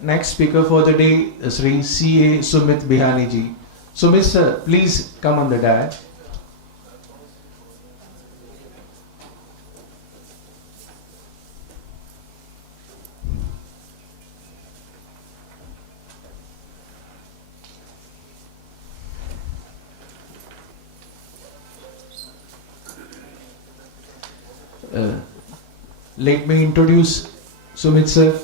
Next speaker for the day is Sri C.A. Sumit Bihani ji. Sumit sir, please come on the dais. Let me introduce Sumit sir.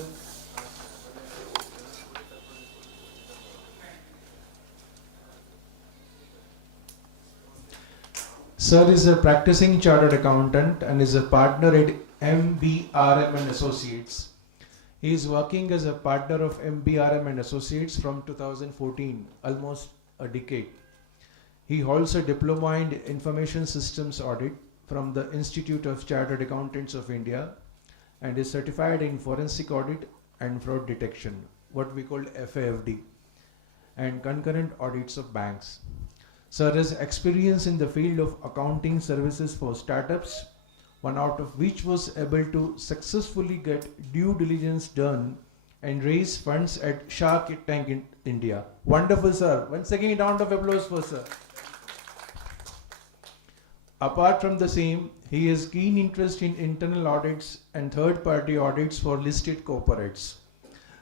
Sir is a practicing chartered accountant and is a partner at MBRM and Associates. He is working as a partner of MBRM and Associates from 2014, almost a decade. He holds a diploma in Information Systems Audit from the Institute of Chartered Accountants of India and is certified in Forensic Audit and Fraud Detection, what we call FAFD, and concurrent audits of banks. Sir has experience in the field of accounting services for startups, one out of which was able to successfully get due diligence done and raise funds at Shark Tank in India. Wonderful, sir. Once again, a round of applause for sir. Apart from the same, he has keen interest in internal audits and third-party audits for listed corporates.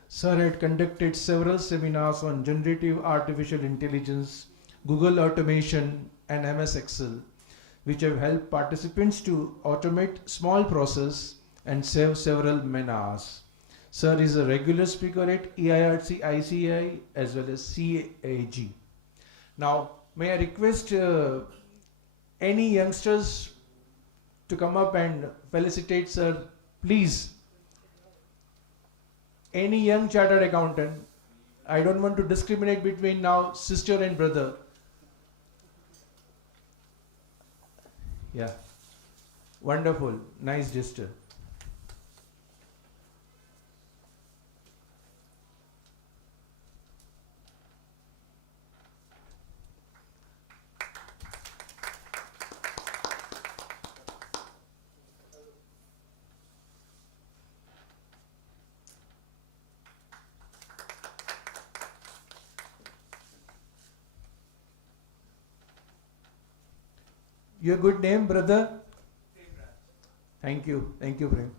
Sir had conducted several seminars on generative artificial intelligence, Google automation and MS Excel, which have helped participants to automate small process and save several man hours. Sir is a regular speaker at EIRC ICI as well as CAG. Now, may I request any youngsters to come up and felicitate sir, please. Any young chartered accountant. I don't want to discriminate between now sister and brother. Yeah, wonderful, nice gesture. Your good name, brother? Thank you, Prem.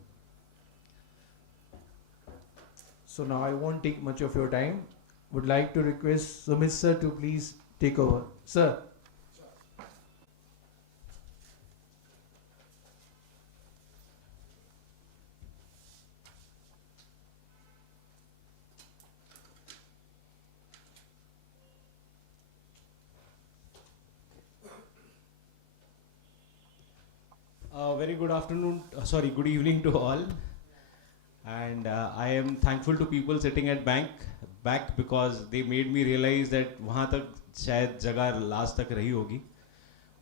So now I won't take much of your time. Would like to request Sumit sir to please take over. Sir. Very good afternoon, good evening to all. And I am thankful to people sitting at back because they made me realize that वहाँ तक शायद जगह last तक रही होगी.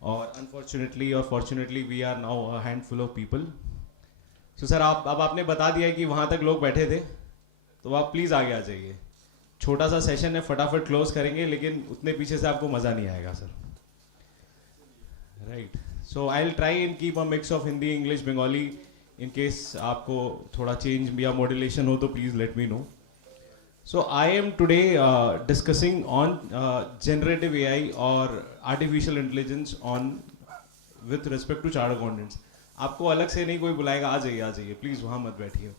और unfortunately or fortunately we are now a handful of people. So sir अब आपने बता दिया है कि वहाँ तक लोग बैठे थे, तो आप प्लीज़ आगे आ जाइए. छोटा सा सेशन है, फटाफट क्लोज करेंगे, लेकिन उतने पीछे से आपको मज़ा नहीं आएगा sir. Right. So I'll try and keep a mix of Hindi, English, Bengali. In case आपको थोड़ा change या modulation हो तो please let me know. So I am today discussing on generative AI or artificial intelligence on with respect to chartered accountants. आपको अलग से नहीं कोई बुलाएगा, आ जाइए प्लीज़, वहाँ मत बैठिए.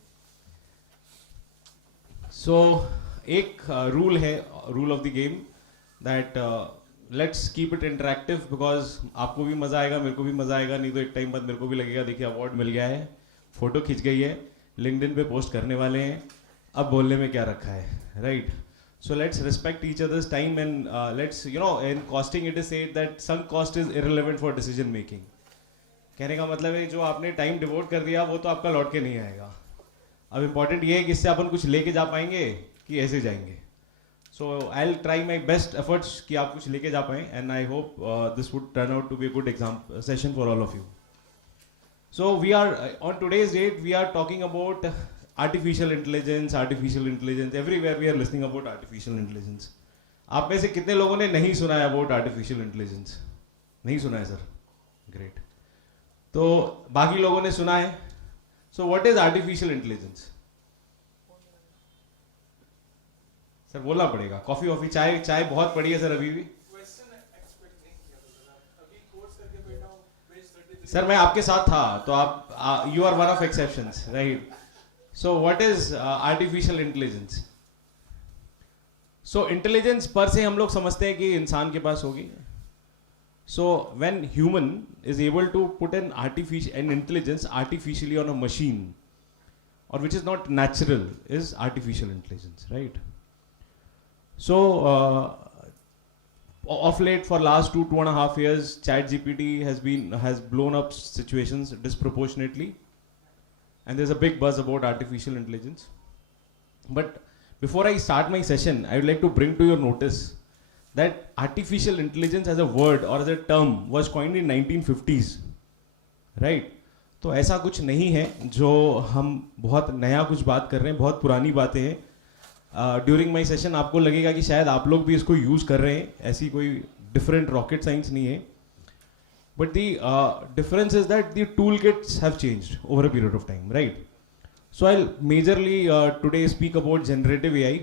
So एक rule है, rule of the game that let's keep it interactive because आपको भी मज़ा आएगा, मेरे को भी मज़ा आएगा. नहीं तो एक टाइम बाद मेरे को भी लगेगा देखिए अवार्ड मिल गया है, फोटो खिंच गई है, लिंक्डइन पे पोस्ट करने वाले हैं, अब बोलने में क्या रखा है, right. So let's respect each others time and let's in costing it is said that some cost is irrelevant for decision making. कहने का मतलब है जो आपने टाइम डिवोट कर दिया वो तो आपका लौट के नहीं आएगा. अब इम्पॉर्टेंट ये है कि इससे अपन कुछ लेके जा पाएंगे कि ऐसे जाएंगे. So I'll try my best efforts कि आप कुछ लेके जा पाएं, and I hope this would turn out to be a good session for all of you. So we are on today's date we are talking about artificial intelligence. Everywhere we are listening about artificial intelligence. आप में से कितने लोगों ने नहीं सुना है about artificial intelligence? नहीं सुना है सर? Great. तो बाकी लोगों ने सुना है. So what is artificial intelligence? Sir बोलना पड़ेगा, कॉफी वॉफी चाय चाय बहुत पड़ी है सर अभी भी। सर मैं आपके साथ था तो आप you are one of exceptions, right? So what is artificial intelligence? So intelligence per se हम लोग समझते हैं कि इंसान के पास होगी. So when human is able to put an intelligence artificially on a machine or which is not natural is artificial intelligence, right? So of late for last 2.5 years ChatGPT has blown up situations disproportionately, and there's a big buzz about artificial intelligence. But before I start my session, I would like to bring to your notice that artificial intelligence as a word or as a term was coined in 1950s, right? तो ऐसा कुछ नहीं है जो हम बहुत नया कुछ बात कर रहे हैं, बहुत पुरानी बातें हैं. ड्यूरिंग माय सेशन आपको लगेगा कि शायद आप लोग भी इसको यूज़ कर रहे हैं, ऐसी कोई डिफरेंट रॉकेट साइंस नहीं है. But the difference is that the tool kits have changed over a period of time, right? So I majorly today speak about generative AI.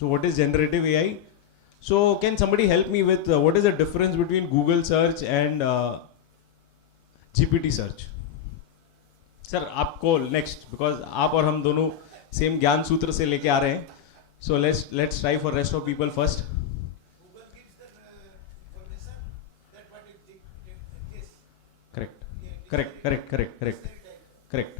So what is generative AI? So can somebody help me with what is the difference between Google search and GPT search? Sir आपको next, because आप और हम दोनों same ज्ञान सूत्र से लेके आ रहे हैं. So let's try for rest of people first. Correct correct correct correct correct correct.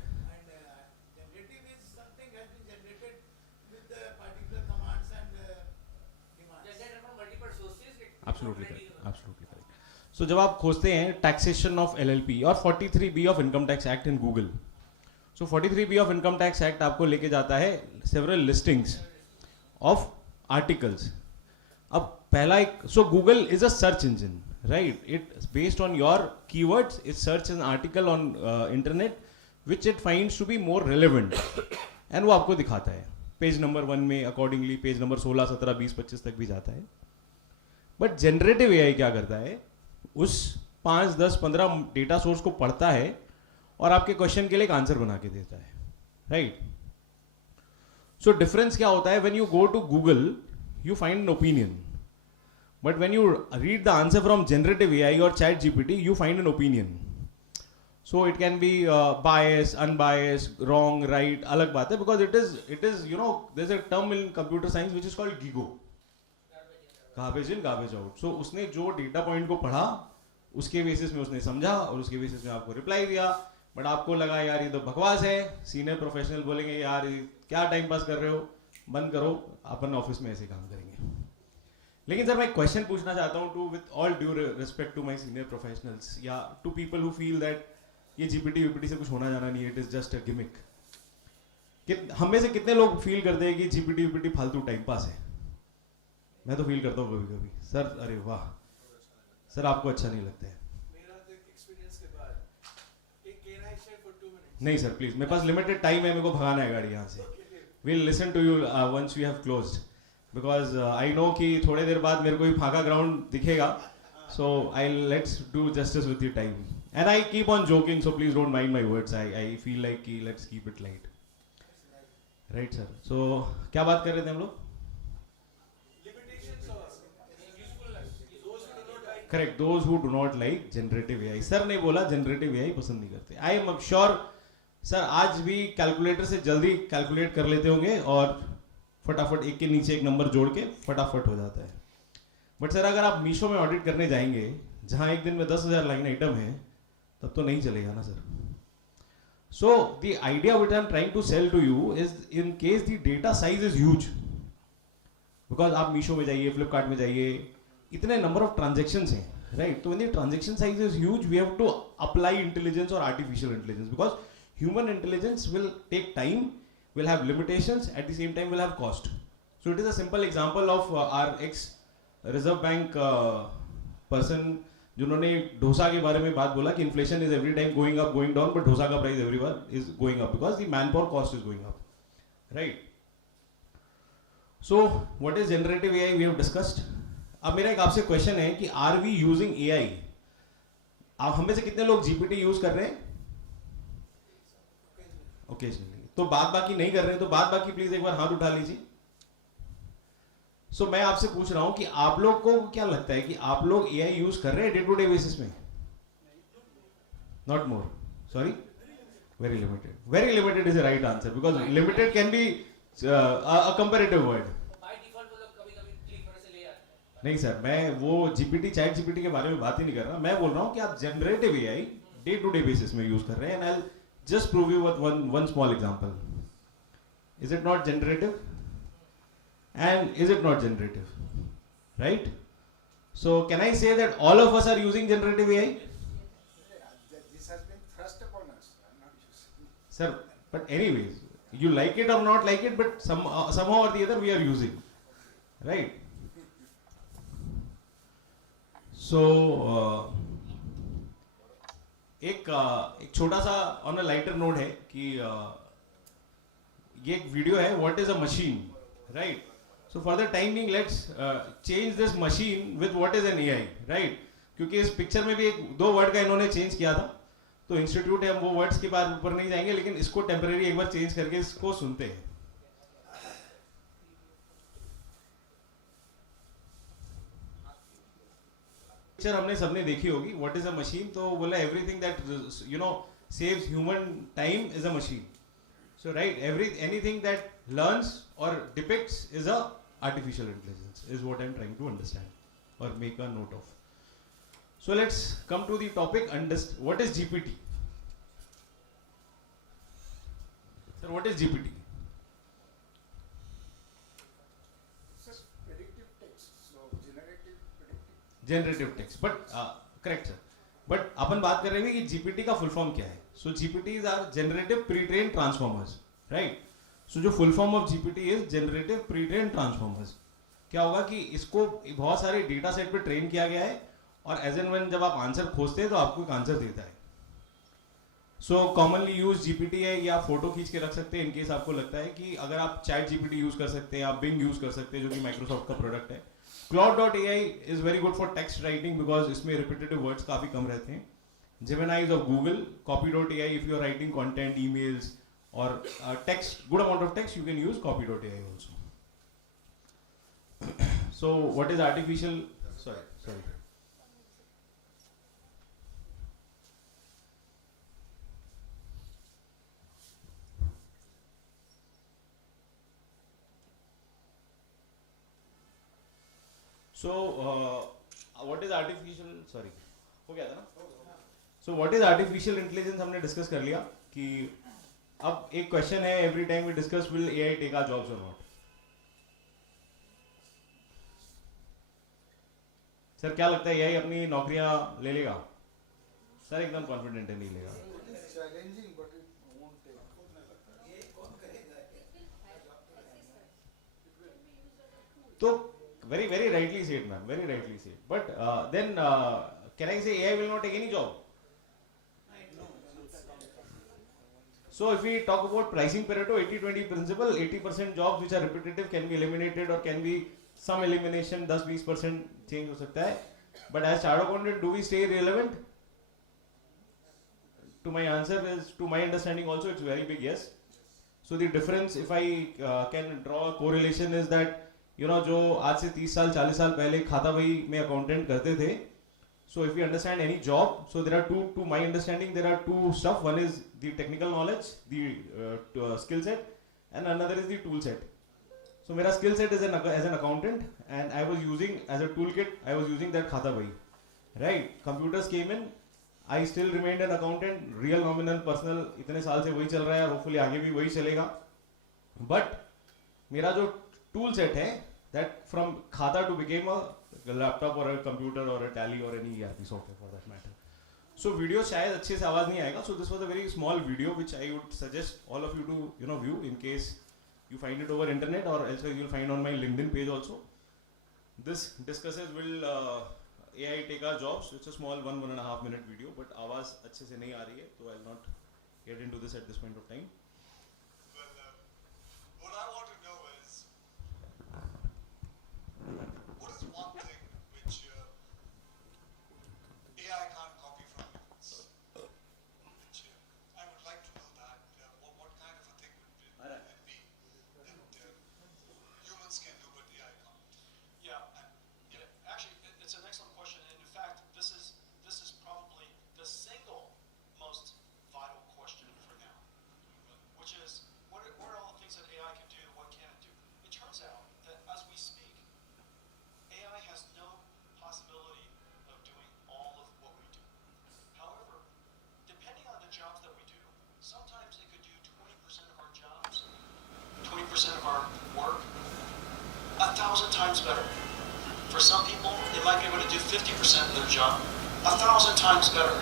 Absolutely correct, absolutely correct. So जब आप खोजते हैं टैक्सेशन ऑफ LLP और 43B of income tax act in Google, so 43B of income tax act आपको लेके जाता है several listings of articles. अब पहला एक, so Google is a search engine, right? It based on your keywords it search an article on internet which it finds to be more relevant, and वो आपको दिखाता है पेज नंबर 1 में. Accordingly page number 16, 17, 20, 25 तक भी जाता है. But generative AI क्या करता है? उस 5, 10, 15 डेटा सोर्स को पढ़ता है और आपके क्वेश्चन के लिए एक आंसर बना के देता है, राइट? सो डिफरेंस क्या होता है? When you go to Google you find an opinion, but when you read the answer from generative AI और ChatGPT you find an opinion. So it can be bias, unbias, wrong, right, अलग बात है. Because it is you know there is a term in computer science which is called GIGO, garbage in garbage out. So उसने जो data point को पढ़ा उसके basis में उसने समझा और उसके बेसिस में आपको रिप्लाई दिया. बट आपको लगा यार ये तो बकवास है, सीनियर प्रोफेशनल बोलेंगे यार क्या टाइम पास कर रहे हो, बंद करो, अपन ऑफिस में ऐसे काम करेंगे. लेकिन सर मैं एक क्वेश्चन पूछना चाहता हूँ to with all due respect to my senior professionals या to people who feel that ये GPT विपीटी से कुछ होना जाना नहीं है, it is just a gimmick. हम में से कितने लोग फील करते हैं कि GPT विपीटी फालतू टाइम पास है? मैं तो फील करता हूँ कभी कभी. सर अरे वाह सर, आपको अच्छा नहीं लगता है? मेरा तो एक एक्सपीरियंस के बाद एक can I share for 2 minutes? नहीं सर प्लीज, मेरे पास लिमिटेड टाइम है, मेरे को भगाना है गाड़ी यहाँ से. We'll listen to you once we have closed, because I know कि थोड़ी देर बाद मेरे को भी फाका ग्राउंड दिखेगा. So I let's do justice with your time and I keep on joking, so please don't mind my words. I feel like कि let's keep it light, right sir? So क्या बात कर रहे थे हम लोग? Correct, those who do not like generative AI. Sir ने बोला जनरेटिव AI पसंद नहीं करते. आई एम श्योर सर आज भी कैलकुलेटर से जल्दी कैलकुलेट कर लेते होंगे और फटाफट एक के नीचे एक नंबर जोड़ के फटाफट हो जाता है. बट सर अगर आप मीशो में ऑडिट करने जाएंगे जहां एक दिन में 10,000 लाइन आइटम है, तब तो नहीं चलेगा ना sir. So the idea which I am trying to sell to you is in case the data size is huge, because आप मीशो में जाइए, फ्लिपकार्ट में जाइए, इतने नंबर ऑफ ट्रांजेक्शंस हैं, राइट? तो when the transaction size is huge we have to apply intelligence और artificial intelligence, because human intelligence will take time, will have limitations, at the same time will have cost. So it is a simple example of our ex Reserve Bank person जिन्होंने डोसा के बारे में बात बोला कि inflation is every time going up, going down, but dosa का price everywhere is going up because the manpower cost is going up, right? So what is generative AI we have discussed. अब मेरा एक आपसे क्वेश्चन है कि are we using AI? आप हम में से कितने लोग GPT यूज कर रहे हैं? ओकेजनली. तो बात बाकी नहीं कर रहे हैं तो बात बाकी प्लीज एक बार हाथ उठा लीजिए. सो मैं आपसे पूछ रहा हूं कि आप लोग को क्या लगता है कि आप लोग एआई यूज कर रहे हैं डे टू डे बेसिस में? Not more, sorry, very limited is the right answer because limited can be a comparative word. By default वो लोग कभी कभी क्लिक होने से ले आते हैं। नहीं सर, मैं वो जीपीटी चैट जीपीटी के बारे में बात ही नहीं कर रहा। मैं बोल रहा हूँ कि आप generative AI day to day basis में यूज कर रहे हैं and I just prove you with one small example. Is it not generative? And is it not generative? Right? So can I say that all of us are using generative AI? This has been thrust upon us. I'm not using it. Sir, but anyways, you like it or not like it, but somehow or the other we are using, right? So, एक छोटा सा on a lighter note है कि ये एक video है what is a machine, right? So for the time being let's change this machine with what is an AI, right? क्योंकि इस पिक्चर में भी एक दो वर्ड का इन्होंने चेंज किया था, तो इंस्टीट्यूट है, हम वो वर्ड्स के बाद ऊपर नहीं जाएंगे, लेकिन इसको टेम्परेरी एक बार चेंज करके इसको सुनते हैं। पिक्चर हमने सबने देखी होगी, व्हाट इज अ मशीन, तो बोला everything that you know saves human time is a machine. So right, anything that learns और depicts is a artificial intelligence is what I am trying to understand और make a note of. So let's come to the topic. What is GPT? Sir, what is GPT? It's just predictive text. So generative predictive. Generative text. But correct sir. But अपन बात कर रहे हैं कि GPT का full form क्या है? So GPTs are generative pre-trained transformers, right? So जो full form of GPT is generative pre-trained transformers. क्या होगा कि इसको बहुत सारे डेटा सेट पे ट्रेन किया गया है और एज एंड व्हेन जब आप आंसर खोजते हैं तो आपको एक आंसर देता है। सो कॉमनली यूज जीपीटी है, या फोटो खींच के रख सकते हैं इनकेस आपको लगता है कि अगर आप चैट जीपीटी यूज कर सकते हैं, आप बिंग यूज कर सकते हैं जो कि माइक्रोसॉफ्ट का प्रोडक्ट है। Claude.ai is very good for text writing because इसमें रिपीटेटिव वर्ड्स काफी कम रहते हैं। Gemini is of Google, Copy.ai if you are writing content, emails or text, good amount of text, you can use Copy.ai also. So what is artificial, sorry. So what is artificial, sorry, हो गया था ना? So what is artificial intelligence हमने discuss कर लिया कि अब एक क्वेश्चन है, every time we discuss will AI take our jobs और नॉट। सर क्या लगता है एआई अपनी नौकरियां ले लेगा? सर एकदम कॉन्फिडेंट है नहीं लेगा। It is challenging, but it won't take. तो very rightly said ma'am, very rightly said, but then can I say AI will not take any job? So if we talk about pricing Pareto 80-20 principle, 80% jobs which are repetitive can be eliminated or can be some elimination, 10-20% change हो सकता है, but as chartered accountant do we stay relevant? To my answer is, to my understanding also, it's very big yes. So the difference, if I can draw a correlation, is that you know जो आज से 30 साल 40 साल पहले खाता बही में accountant करते थे, so if we understand any job, so there are two, to my understanding there are two stuff. One is the technical knowledge, the skill set, and another is the tool set. So मेरा skill set is as an accountant, and I was using as a toolkit, I was using that खाता बही, right? Computers came in, I still remained an accountant, real nominal personal इतने साल से वही चल रहा है और hopefully आगे भी वही चलेगा, but मेरा जो tool set है, that from खाता to became a laptop or a computer or a tally or any ERP software for that matter. So video शायद अच्छे से आवाज नहीं आएगा, so this was a very small video which I would suggest all of you to view in case you find it over internet, or else you'll find on my LinkedIn page also. This discusses will AI take our jobs. It's a small 1.5 minute video, but आवाज अच्छे से नहीं आ रही है, so I'll not get into this at this point of time. Well, what I want to know is, what is one thing which AI can't copy from humans? Which I would like to know that. What kind of a thing would it be that humans can do but AI can't? times better. For some people, they might be able to do 50% of their job 1,000 times better.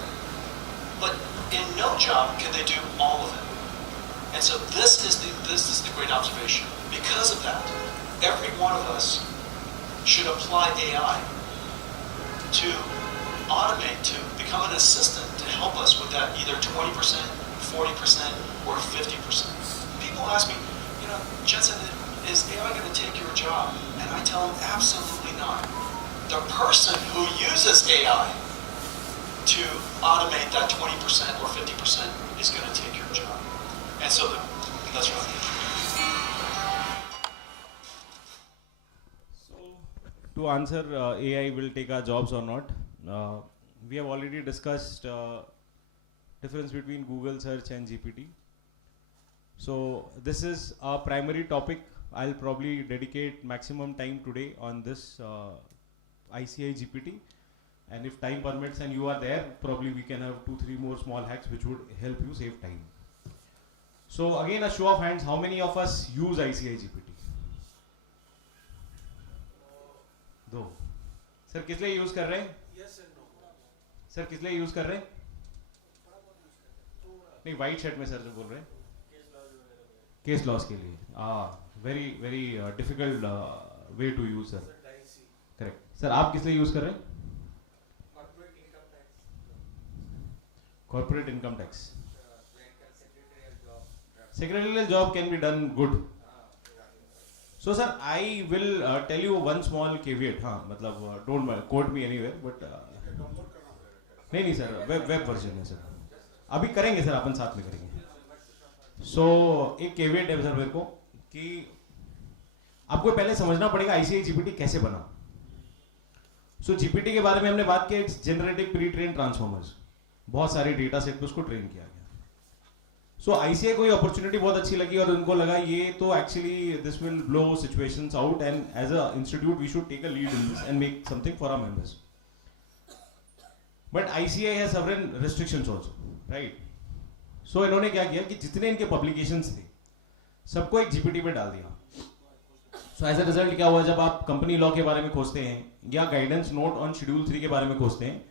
But in no job can they do all of it. And so this is the great observation. Because of that, every one of us should apply AI to automate, to become an assistant to help us with that either 20%, 40%, or 50%. People ask me, Jensen, is AI going to take your job? And I tell them, absolutely not. The person who uses AI to automate that 20% or 50% is going to take your job. And so that's right. So, to answer AI will take our jobs or not, we have already discussed difference between Google search and GPT. So this is our primary topic. I'll probably dedicate maximum time today on this ICI GPT, and if time permits and you are there, probably we can have 2-3 more small hacks which would help you save time. So again, a show of hands, how many of us use ICI GPT? दो. Sir किस लिए use कर रहे हैं? Yes and no. Sir किस लिए use कर रहे हैं? नहीं, व्हाइट शर्ट में सर जो बोल रहे हैं केस लॉस के लिए. Very very difficult way to use sir. Correct sir. आप किस लिए यूज कर रहे हैं? Corporate income tax. Secretarial job can be done good. So sir, I will tell you one small caveat. हाँ, मतलब don't quote me anywhere, but नहीं sir, web version है सर. अभी करेंगे सर, अपन साथ में करेंगे. So एक caveat है सर मेरे को कि आपको पहले समझना पड़ेगा ICI GPT कैसे बना. So GPT के बारे में हमने बात की, जनरेटिव प्री ट्रेन ट्रांसफॉर्मर्स. बहुत सारे डेटा सेट पे उसको ट्रेन किया गया. सो ICI को ये अपॉर्चुनिटी बहुत अच्छी लगी और उनको लगा ये तो actually this will blow situations out and as a institute we should take a lead in this and make something for our members. But ICI has several restrictions also, right? So इन्होंने क्या किया कि जितने इनके publications थे सबको एक GPT पे डाल दिया. सो एज अ रिजल्ट क्या हुआ, जब आप कंपनी लॉ के बारे में खोजते हैं या गाइडेंस नोट ऑन शेड्यूल 3 के बारे में खोजते हैं,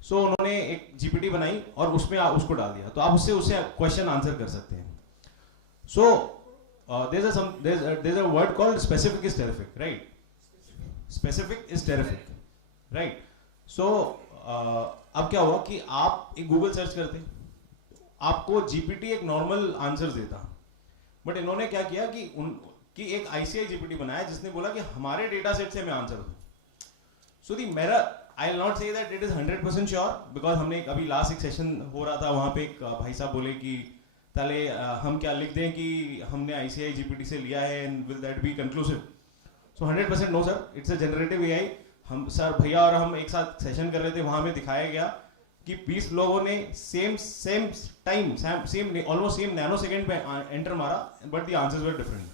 सो उन्होंने एक GPT बनाई और उसमें उसको डाल दिया, तो आप उससे क्वेश्चन आंसर कर सकते हैं. सो there's a word called specific is terrific, right? Specific is terrific, right? So अब क्या हुआ कि आप एक गूगल सर्च करते, आपको GPT एक नॉर्मल आंसर देता, बट इन्होंने क्या किया कि एक ICI GPT बनाया जिसने बोला कि हमारे डेटा सेट से मैं आंसर दूं. सो दी मेरा I'll not say that it is 100% sure, because हमने अभी लास्ट एक सेशन हो रहा था, वहाँ पे एक भाई साहब बोले कि ताले हम क्या लिख दें कि हमने ICI GPT से लिया है and will that be conclusive? So 100% no sir, it's a generative AI. हम सर भैया और हम एक साथ सेशन कर रहे थे, वहाँ में दिखाया गया कि 20 लोगों ने same time almost same nanosecond पे एंटर मारा, but the answers were different,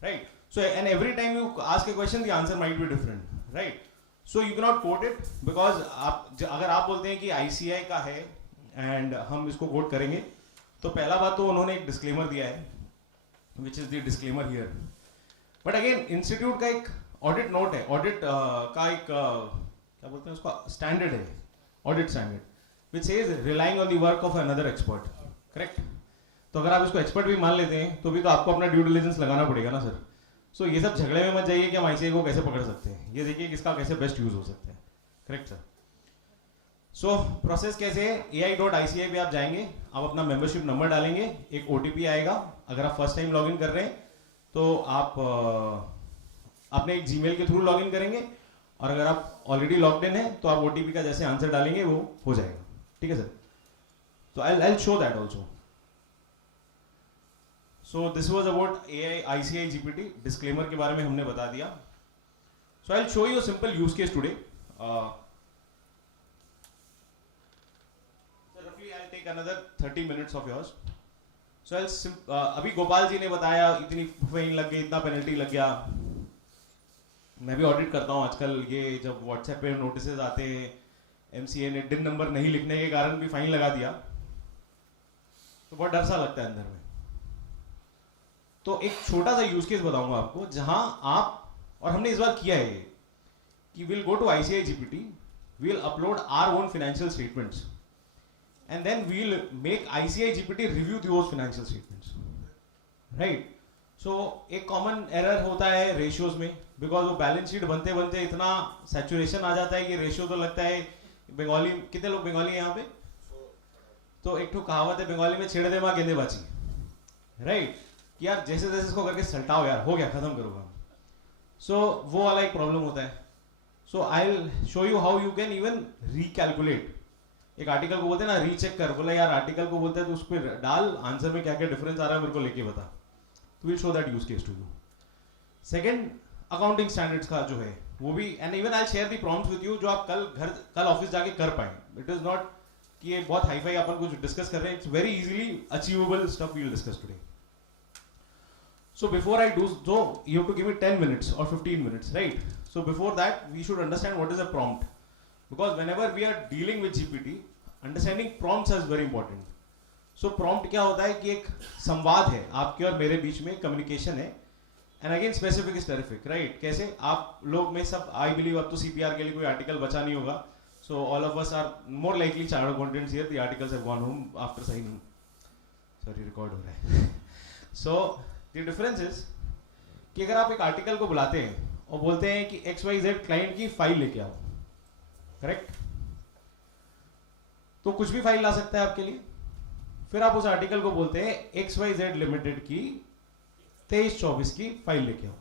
right? So and every time you ask a question the answer might be different, right? So you can not quote it, because अगर आप बोलते हैं कि ICI का है and हम इसको कोट करेंगे, तो पहला बात तो उन्होंने एक डिस्क्लेमर दिया है, which is the disclaimer here. But again institute का एक ऑडिट नोट है, ऑडिट का एक क्या बोलते हैं उसका स्टैंडर्ड है, audit standard, which says relying on the work of another expert, correct? तो अगर आप इसको एक्सपर्ट भी मान लेते हैं तो भी तो आपको अपना ड्यू डिलिजेंस लगाना पड़ेगा ना सर. सो ये सब झगड़े में मत जाइए कि हम ICI को कैसे पकड़ सकते हैं, ये देखिए किसका कैसे बेस्ट यूज हो सकता है, करेक्ट सर? सो प्रोसेस कैसे है, AI.ICI पे आप जाएंगे, आप अपना मेंबरशिप नंबर डालेंगे, एक OTP आएगा. अगर आप फर्स्ट टाइम लॉगिन कर रहे हैं तो आप अपने एक जीमेल के थ्रू लॉगिन करेंगे, और अगर आप ऑलरेडी लॉग्ड इन है तो आप OTP का जैसे आंसर डालेंगे वो हो जाएगा, ठीक है सर? तो I show that also. So this was about ICI GPT. Disclaimer के बारे में हमने बता दिया. So I'll show you a simple use case today. So roughly I'll take another 30 minutes of yours. So अभी गोपाल जी ने बताया इतनी फाइन लग गई, इतना पेनल्टी लग गया. मैं भी ऑडिट करता हूँ आजकल, ये जब व्हाट्सएप पे नोटिसेज आते हैं, MCA ने डिन नंबर नहीं लिखने के कारण भी फाइन लगा दिया, तो बहुत डर सा लगता है अंदर में. तो एक छोटा सा यूज केस बताऊंगा आपको, जहां आप और हमने इस बार किया है ये कि we'll go to ICI GPT, we'll upload our own financial statements and then we'll make ICI GPT review those financial statements, right? So एक common error होता है ratios में, because वो balance sheet बनते बनते इतना saturation आ जाता है कि ratio तो लगता है बंगाली, कितने लोग बंगाली हैं यहाँ पे? तो एक तो कहावत है बंगाली में, छेड़ दे माँ गेंदे बाची, राइट? कि यार जैसे तैसे इसको करके सल्टाओ यार, हो गया, खत्म करो काम. सो वो वाला एक प्रॉब्लम होता है. So I will show you how you can even recalculate. एक आर्टिकल को बोलते हैं ना रीचेक कर, बोला यार आर्टिकल को बोलते हैं तो उस पर डाल आंसर में क्या क्या डिफरेंस आ रहा है मेरे को लेके बता. तो will show that use case to you. Second, accounting standards का जो है वो भी, and even I share the prompts with you जो आप कल ऑफिस जाके कर पाए. इट इज नॉट कि ये बहुत हाई फाई अपन कुछ डिस्कस कर रहे हैं. It's very easily achievable stuff we will discuss today. So before I do so, you have to give me 10 minutes or 15 minutes, right? So before that, we should understand what is a prompt. Because whenever we are dealing with GPT, understanding prompts is very important. So prompt क्या होता है कि एक संवाद है आपके और मेरे बीच में, communication है. And again specific is terrific, right? कैसे आप लोग में सब, I believe अब तो CPR के लिए कोई article बचा नहीं होगा. So all of us are more likely chartered accountants here. The articles have gone home after signing. Sorry, record हो रहा है. So The difference is कि अगर आप एक आर्टिकल को बुलाते हैं और बोलते हैं कि XYZ क्लाइंट की फाइल लेके आओ, करेक्ट? तो कुछ भी फाइल ला सकता है आपके लिए. फिर आप उस आर्टिकल को बोलते हैं XYZ लिमिटेड की 23-24 की फाइल लेके आओ.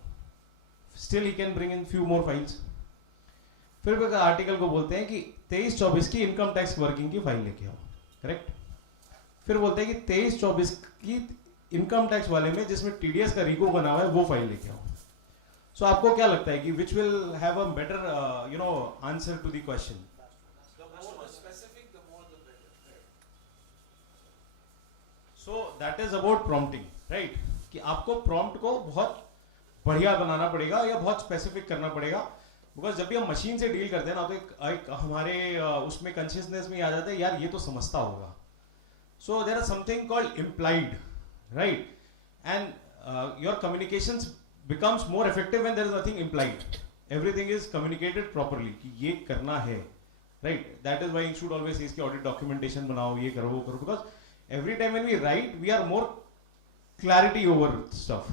Still he can bring in few more files. फिर आर्टिकल को बोलते हैं कि 23-24 की इनकम टैक्स वर्किंग की फाइल लेके आओ, करेक्ट? फिर बोलते हैं कि 23-24 की इनकम टैक्स वाले में जिसमें TDS का रिको बना हुआ है वो फाइल लेके आओ. सो आपको क्या लगता है कि which will have a better answer to the question? The more the specific, the more the better. So that is about prompting, right? कि आपको प्रॉम्प्ट को बहुत बढ़िया बनाना पड़ेगा या बहुत स्पेसिफिक करना पड़ेगा. बिकॉज जब भी हम मशीन से डील करते हैं ना तो एक हमारे उसमें कॉन्शियसनेस में आ जाता है यार ये तो समझता होगा. So there are something called implied, right? And your communications becomes more effective when there is nothing implied. Everything is communicated properly कि ये करना है, right? That is why institute always says कि audit documentation बनाओ, ये करो वो करो, because every time when we write we are more clarity over stuff.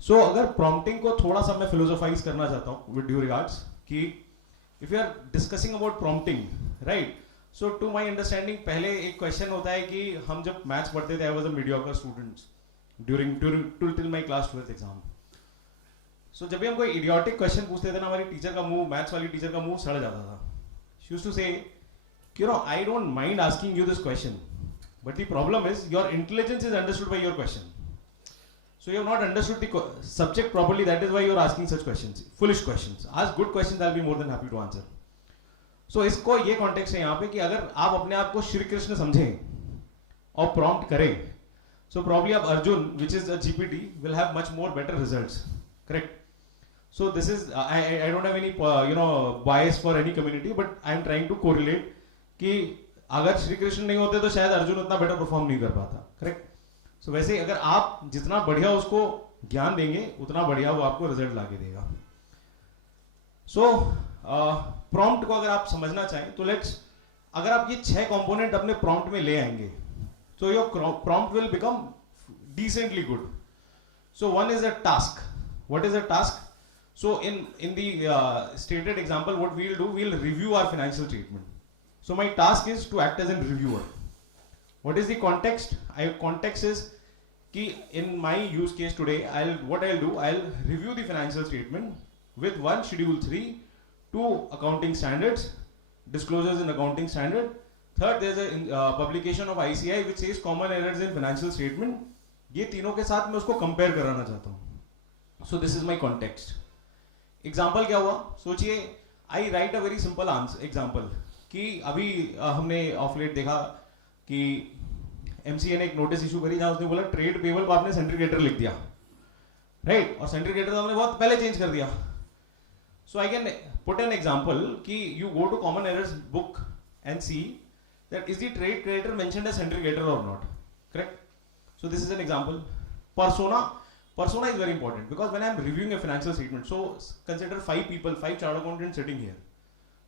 So अगर prompting को थोड़ा सा मैं philosophize करना चाहता हूँ with due regards कि if you are discussing about prompting, right? So to my understanding पहले एक क्वेश्चन होता है कि हम जब मैथ्स पढ़ते थे, I was a mediocre student during till my class 12th exam. So जब भी हम कोई idiotic क्वेश्चन पूछते थे ना, हमारी टीचर का मुंह, मैथ्स वाली टीचर का मुंह सड़ जाता था. She used to say, you know, I don't mind asking you this question, but the problem is your intelligence is understood by your question. So you have not understood the subject properly. That is why you are asking such questions, foolish questions. Ask good questions. I'll be more than happy to answer. So इसको ये context है यहाँ पे कि अगर आप अपने आप को श्री कृष्ण समझें और प्रॉम्प्ट करें, so probably आप Arjun, which is a GPT, will have much more better results, correct? So this is I don't have any bias for any community, but I am trying to correlate कि अगर श्री कृष्ण नहीं होते तो शायद अर्जुन उतना better perform नहीं कर पाता, करेक्ट? So वैसे ही अगर आप जितना बढ़िया उसको ज्ञान देंगे उतना बढ़िया वो आपको रिजल्ट ला के देगा. So प्रॉम्प्ट को अगर आप समझना चाहें तो अगर आप ये 6 कंपोनेंट अपने प्रॉम्प्ट में ले आएंगे तो your prompt will become decently good. So one is a task. What is a task? So in the stated example, what we'll do, we'll review our financial statement. So my task is to act as a reviewer. What is the context? Context is कि in my use case today, I'll review the financial statement with 1 schedule 3, 2 accounting standards, disclosures in accounting standard. Third, there's a publication of ICI which says common errors in financial statement. ये तीनों के साथ मैं उसको compare कराना चाहता हूँ. So this is my context. Example क्या हुआ? सोचिए, I write a very simple example कि अभी हमने ऑफ लेट देखा कि MCA ने एक नोटिस इशू करी जहां उसने बोला ट्रेड पेबल पर आपने सेंट्रीगेटर लिख दिया, राइट? और सेंट्रीगेटर तो हमने बहुत पहले चेंज कर दिया. So I can put an example कि you go to common errors book and see that is the trade creditor mentioned as सेंट्रीगेटर और not, correct? So this is an example. Persona persona is very important because when I'm reviewing a financial statement, so consider 5 people, 5 chartered accountants sitting here.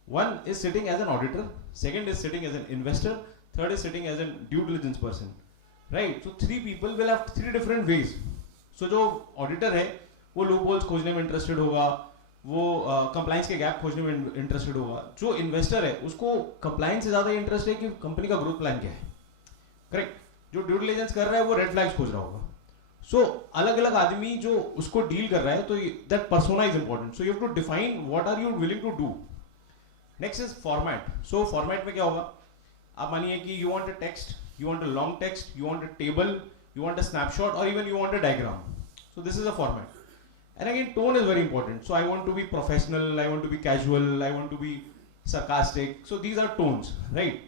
One is sitting as an auditor, second is sitting as an investor, third is sitting as a due diligence person, right? So 3 people will have 3 different ways. So जो auditor है वो loopholes खोजने में interested होगा, वो compliance के gap खोजने में interested होगा. जो investor है उसको compliance से ज़्यादा interest है कि company का growth plan क्या है, correct? जो due diligence कर रहा है वो red flags खोज रहा होगा. So अलग अलग आदमी जो उसको deal कर रहा है तो that persona is important. So you have to define what are you willing to do. Next is format. So format में क्या होगा? आप मानिए कि you want a text, you want a long text, you want a table, you want a snapshot, or even you want a diagram. So this is a format. And again, tone is very important. So I want to be professional, I want to be casual, I want to be sarcastic. So these are tones, right?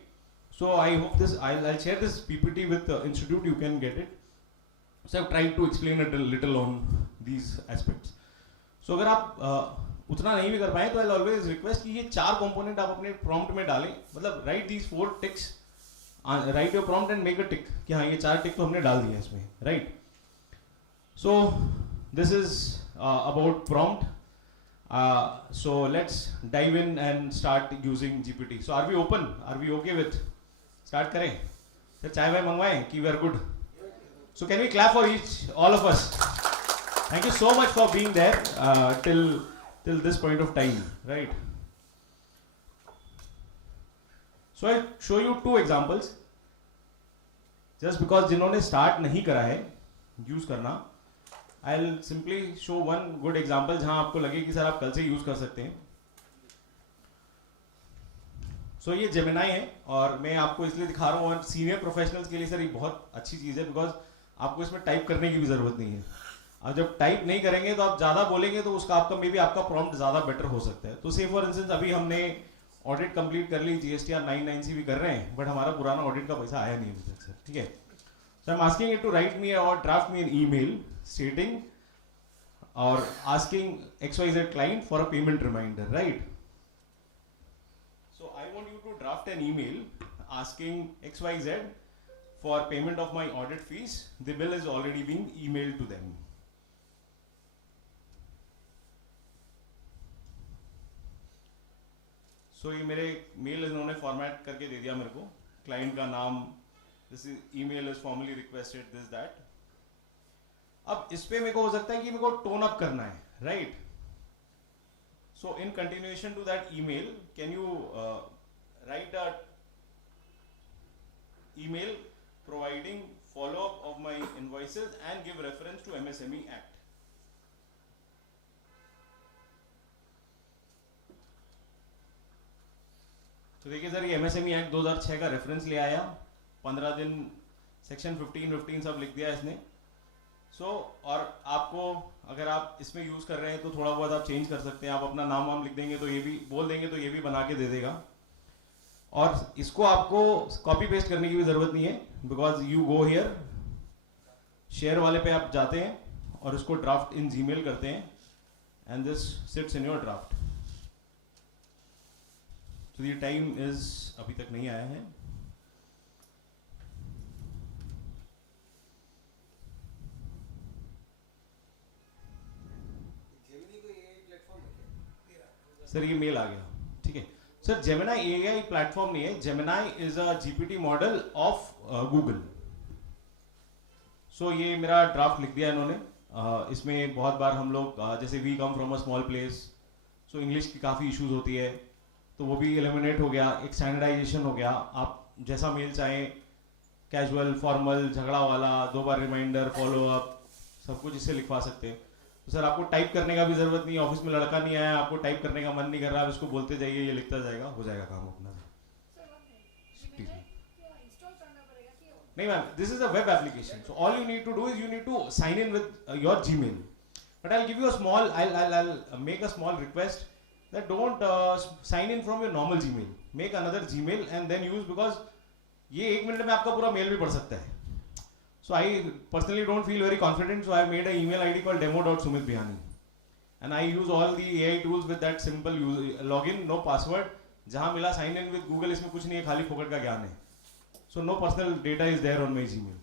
So I hope this, I'll share this PPT with the institute, you can get it. So I've tried to explain it a little on these aspects. So अगर आप उतना नहीं भी कर पाए तो I'll always request कि ये 4 component आप अपने prompt में डालें, मतलब write these 4 ticks, write your prompt and make a tick कि हाँ ये 4 tick तो हमने डाल दिए इसमें, right? So this is about prompt. So let's dive in and start using GPT. So are we open? Are we okay with? Start करें? फिर चाय वाय मंगवाएं कि we are good? So can we clap for all of us? Thank you so much for being there till this point of time, right? So I'll show you 2 examples. Just because जिन्होंने start नहीं करा है use करना, I'll simply show one good example जहाँ आपको लगे कि sir आप कल से use कर सकते हैं. So ये Gemini है और मैं आपको इसलिए दिखा रहा हूँ और senior professionals के लिए सर ये बहुत अच्छी चीज़ है because आपको इसमें टाइप करने की भी ज़रूरत नहीं है. आप जब टाइप नहीं करेंगे तो आप ज़्यादा बोलेंगे तो उसका आपका मे बी आपका प्रॉम्प्ट ज़्यादा बेटर हो सकता है. तो से फॉर इंस्टेंस अभी हमने ऑडिट कंप्लीट कर ली, GSTR 996 भी कर रहे हैं, बट हमारा पुराना ऑडिट का पैसा आया नहीं अभी तक सर, ठीक है. So I am asking it to write me और draft me an email stating और asking XYZ client for a payment reminder, right? So I want you to draft an email asking XYZ for payment of my audit fees. The bill is already being emailed to them. So ये मेरे mail इन्होंने format करके दे दिया मेरे को, client का नाम, this email is formally requested this that. अब इस पे मेरे को हो सकता है कि मेरे को टोन अप करना है, right? So in continuation to that email can you write a email providing follow-up of my invoices and give reference to MSME Act. तो देखिए सर ये MSME Act 2006 का रेफरेंस ले आया, 15 दिन सेक्शन 15 सब लिख दिया इसने. और आपको अगर आप इसमें यूज कर रहे हैं तो थोड़ा बहुत आप चेंज कर सकते हैं. आप अपना नाम वाम लिख देंगे तो ये भी बोल देंगे तो ये भी बना के दे देगा. और इसको आपको कॉपी पेस्ट करने की भी जरूरत नहीं है because you go here, share वाले पे आप जाते हैं और इसको ड्राफ्ट इन जीमेल करते हैं and this sits in your draft. तो ये टाइम इज अभी तक नहीं आया है. सर ये मेल आ गया, ठीक है. सर Gemini AI प्लेटफॉर्म नहीं है, Gemini is a GPT model of Google. So ये मेरा ड्राफ्ट लिख दिया इन्होंने. इसमें बहुत बार हम लोग जैसे we come from a small place, so English की काफ़ी इश्यूज होती है तो वो भी एलिमिनेट हो गया, एक स्टैंडर्डाइजेशन हो गया. आप जैसा मेल चाहें, कैजुअल, फॉर्मल, झगड़ा वाला, 2 बार रिमाइंडर, फॉलो अप, सब कुछ इससे लिखवा सकते हैं. तो सर आपको टाइप करने का भी जरूरत नहीं है, ऑफिस में लड़का नहीं आया, आपको टाइप करने का मन नहीं कर रहा, आप इसको बोलते जाइए, ये लिखता जाएगा, हो जाएगा काम अपना. नहीं ma'am, this is a web application, so all you need to do is you need to sign in with your Gmail. But I give you a small, I'll make a small request that don't sign in from your normal Gmail. Make another Gmail and then use, because ये 1 minute में आपका पूरा mail भी पढ़ सकता है. So I personally don't feel very confident, so I made an email ID called demo.sumitbihani and I use all the AI tools with that simple login, no password. जहाँ मिला sign in with Google, इसमें कुछ नहीं है, खाली फोकट का ज्ञान है. So no personal data is there on my Gmail.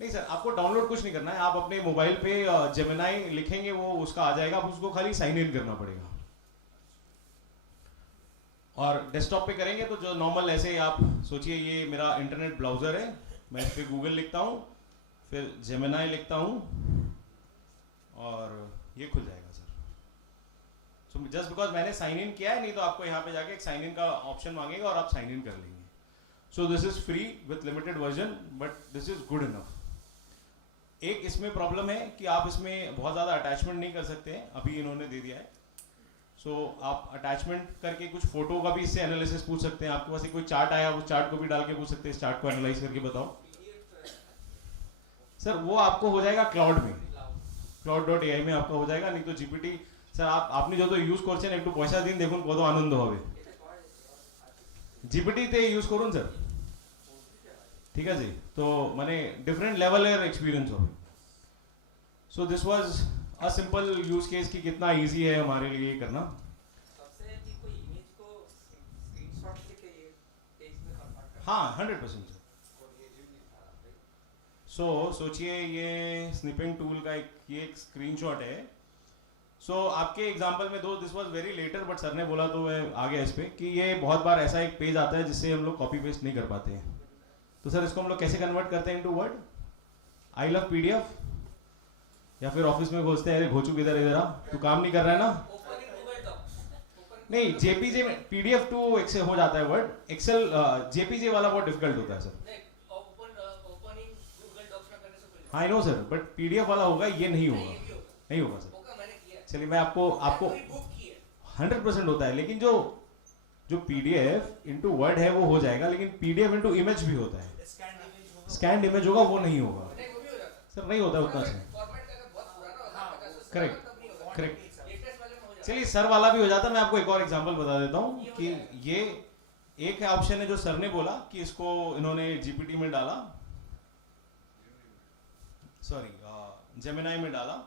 नहीं सर, आपको डाउनलोड कुछ नहीं करना है, आप अपने मोबाइल पे जेमिनाई लिखेंगे वो उसका आ जाएगा, आप उसको खाली साइन इन करना पड़ेगा। और डेस्कटॉप पे करेंगे तो जो नॉर्मल ऐसे आप सोचिए ये मेरा इंटरनेट ब्राउजर है, मैं इस पे गूगल लिखता हूँ, फिर जेमिनाई लिखता हूँ और ये खुल जाएगा सर। सो जस्ट बिकॉज मैंने साइन इन किया है, नहीं तो आपको यहाँ पे जाके एक साइन इन का ऑप्शन मांगेगा और आप साइन इन कर लेंगे। सो this is free with limited version but this is good enough. एक इसमें प्रॉब्लम है कि आप इसमें बहुत ज़्यादा अटैचमेंट नहीं कर सकते हैं, अभी इन्होंने दे दिया है। सो आप अटैचमेंट करके कुछ फोटो का भी इससे एनालिसिस पूछ सकते हैं, आपके पास कोई चार्ट आया उस चार्ट को भी डाल के पूछ सकते हैं, इस चार्ट को एनालाइज करके बताओ सर। वो आपको हो जाएगा क्लाउड में, cloud.ai में आपका हो जाएगा, नहीं तो जीपीटी सर आपने जो तो यूज করছেন একটু পয়সা দিন, দেখুন কত আনন্দ হবে। জিপিটি তে ইউজ করুন স্যার, ঠিক আছে? তো মানে ডিফারেন্ট লেভেলের এক্সপেরিয়েন্স হবে। So this was a simple use case कि कितना इजी है हमारे लिए करना। सबसे कि कोई इमेज को स्क्रीनशॉट लेके ये टेक्स्ट में कन्वर्ट कर। हाँ 100% सो सोचिए ये स्निपिंग टूल का ये एक स्क्रीनशॉट है। सो आपके एग्जांपल में दो this was very later but sir ने बोला तो मैं आ गया इस पे कि ये बहुत बार ऐसा एक पेज आता है जिससे हम लोग कॉपी पेस्ट नहीं कर पाते हैं। तो सर इसको हम लोग कैसे कन्वर्ट करते हैं into word? I love PDF, या फिर ऑफिस में खोजते हैं अरे घोचू किधर इधर तू काम नहीं कर रहा है ना, ओपन इन गूगल डॉक्स। नहीं जेपीजे में पीडीएफ टू एक्सेल हो जाता है वर्ड, एक्सेल जेपीजे वाला बहुत डिफिकल्ट होता है सर। नहीं ओपन इन गूगल डॉक्स में करने से कोई हाँ I know sir, but PDF वाला होगा, ये नहीं नहीं, होगा, ये भी होगा। नहीं होगा सर। होगा, मैंने किया है। चलिए मैं आपको पूरी बुक की है। 100% होता है, लेकिन जो पीडीएफ इनटू वर्ड है वो हो जाएगा, लेकिन पीडीएफ इनटू इमेज भी होता है। स्कैन्ड इमेज होगा वो नहीं होगा नहीं वो भी हो जाता है। सर, नहीं होता उतना अच्छा। फॉर्मेट का अगर बहुत पुराना होता है तो करेक्ट तब नहीं होगा। करेक्ट। लेटेस्ट वाले में हो जाता है। चलिए सर वाला भी हो जाता है, मैं आपको एक और एग्जांपल बता देता हूँ कि ये एक ऑप्शन है जो सर ने बोला कि इसको इन्होंने जीपीटी में डाला, सॉरी जेमिनाई में डाला।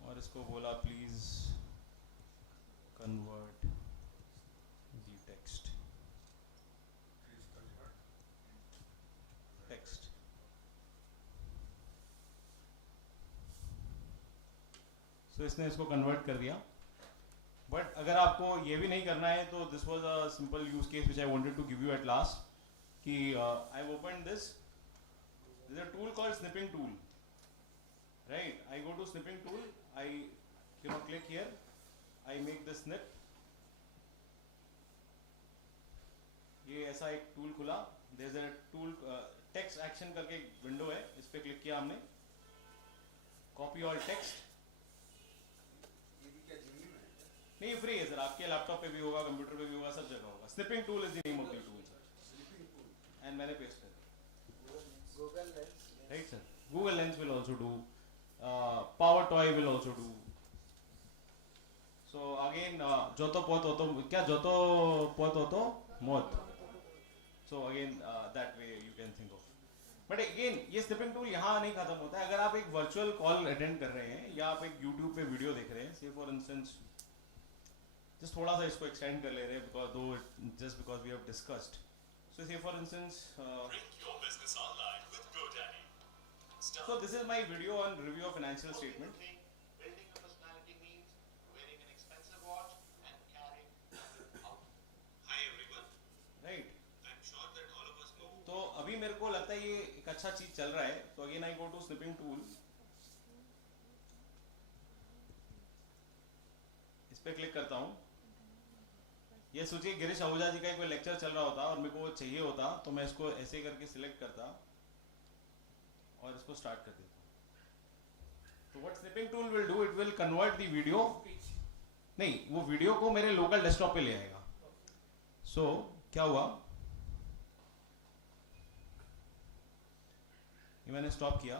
और इसको बोला please convert the text text. So इसने इसको कन्वर्ट कर दिया। बट अगर आपको ये भी नहीं करना है तो this was a simple use case which I wanted to give you at last कि I have opened this is a tool called snipping tool, right? I go to snipping tool, I click here, I make the snip। ये ऐसा एक tool खुला, there's a tool text action करके एक window है, इस पे क्लिक किया हमने, कॉपी ऑल टेक्स्ट। ये भी क्या genuine है? नहीं फ्री है सर, आपके लैपटॉप पे भी होगा, कंप्यूटर पे भी होगा, सब जगह होगा। Snipping tool is the name of the tool sir, Sleeping pool. And मैंने पेस्ट कर दिया, Google Lens. Right sir? Google Lens will also do, power toy will also do. So again जोतो पोत होतो, क्या जोतो पोत होतो मौत। So again that way you can think of. But again ये स्निपिंग टूल यहाँ नहीं खत्म होता है। अगर आप एक वर्चुअल कॉल अटेंड कर रहे हैं या आप एक यूट्यूब पे वीडियो देख रहे हैं, से फॉर इंस्टेंस जस्ट थोड़ा सा इसको एक्सटेंड कर ले रहे हैं because though just because we have discussed. So say for instance Bring your business online with GoDaddy. so this is my video on review of financial statement। Building a personality means wearing an expensive watch and carrying an out. Hi everyone. Right, I'm sure that all of us know. तो अभी मेरे को लगता है ये एक अच्छा चीज चल रहा है। तो again I go to snipping tool, इस पे क्लिक करता हूँ। ये सोचिए गिरीश आहूजा जी का कोई लेक्चर चल रहा होता और मेरे को चाहिए होता तो मैं इसको ऐसे करके सिलेक्ट करता और इसको स्टार्ट कर देता। तो what snipping tool will do, it will convert the video, नहीं वो वीडियो को मेरे लोकल डेस्कटॉप पे ले आएगा। सो क्या हुआ, ये मैंने स्टॉप किया।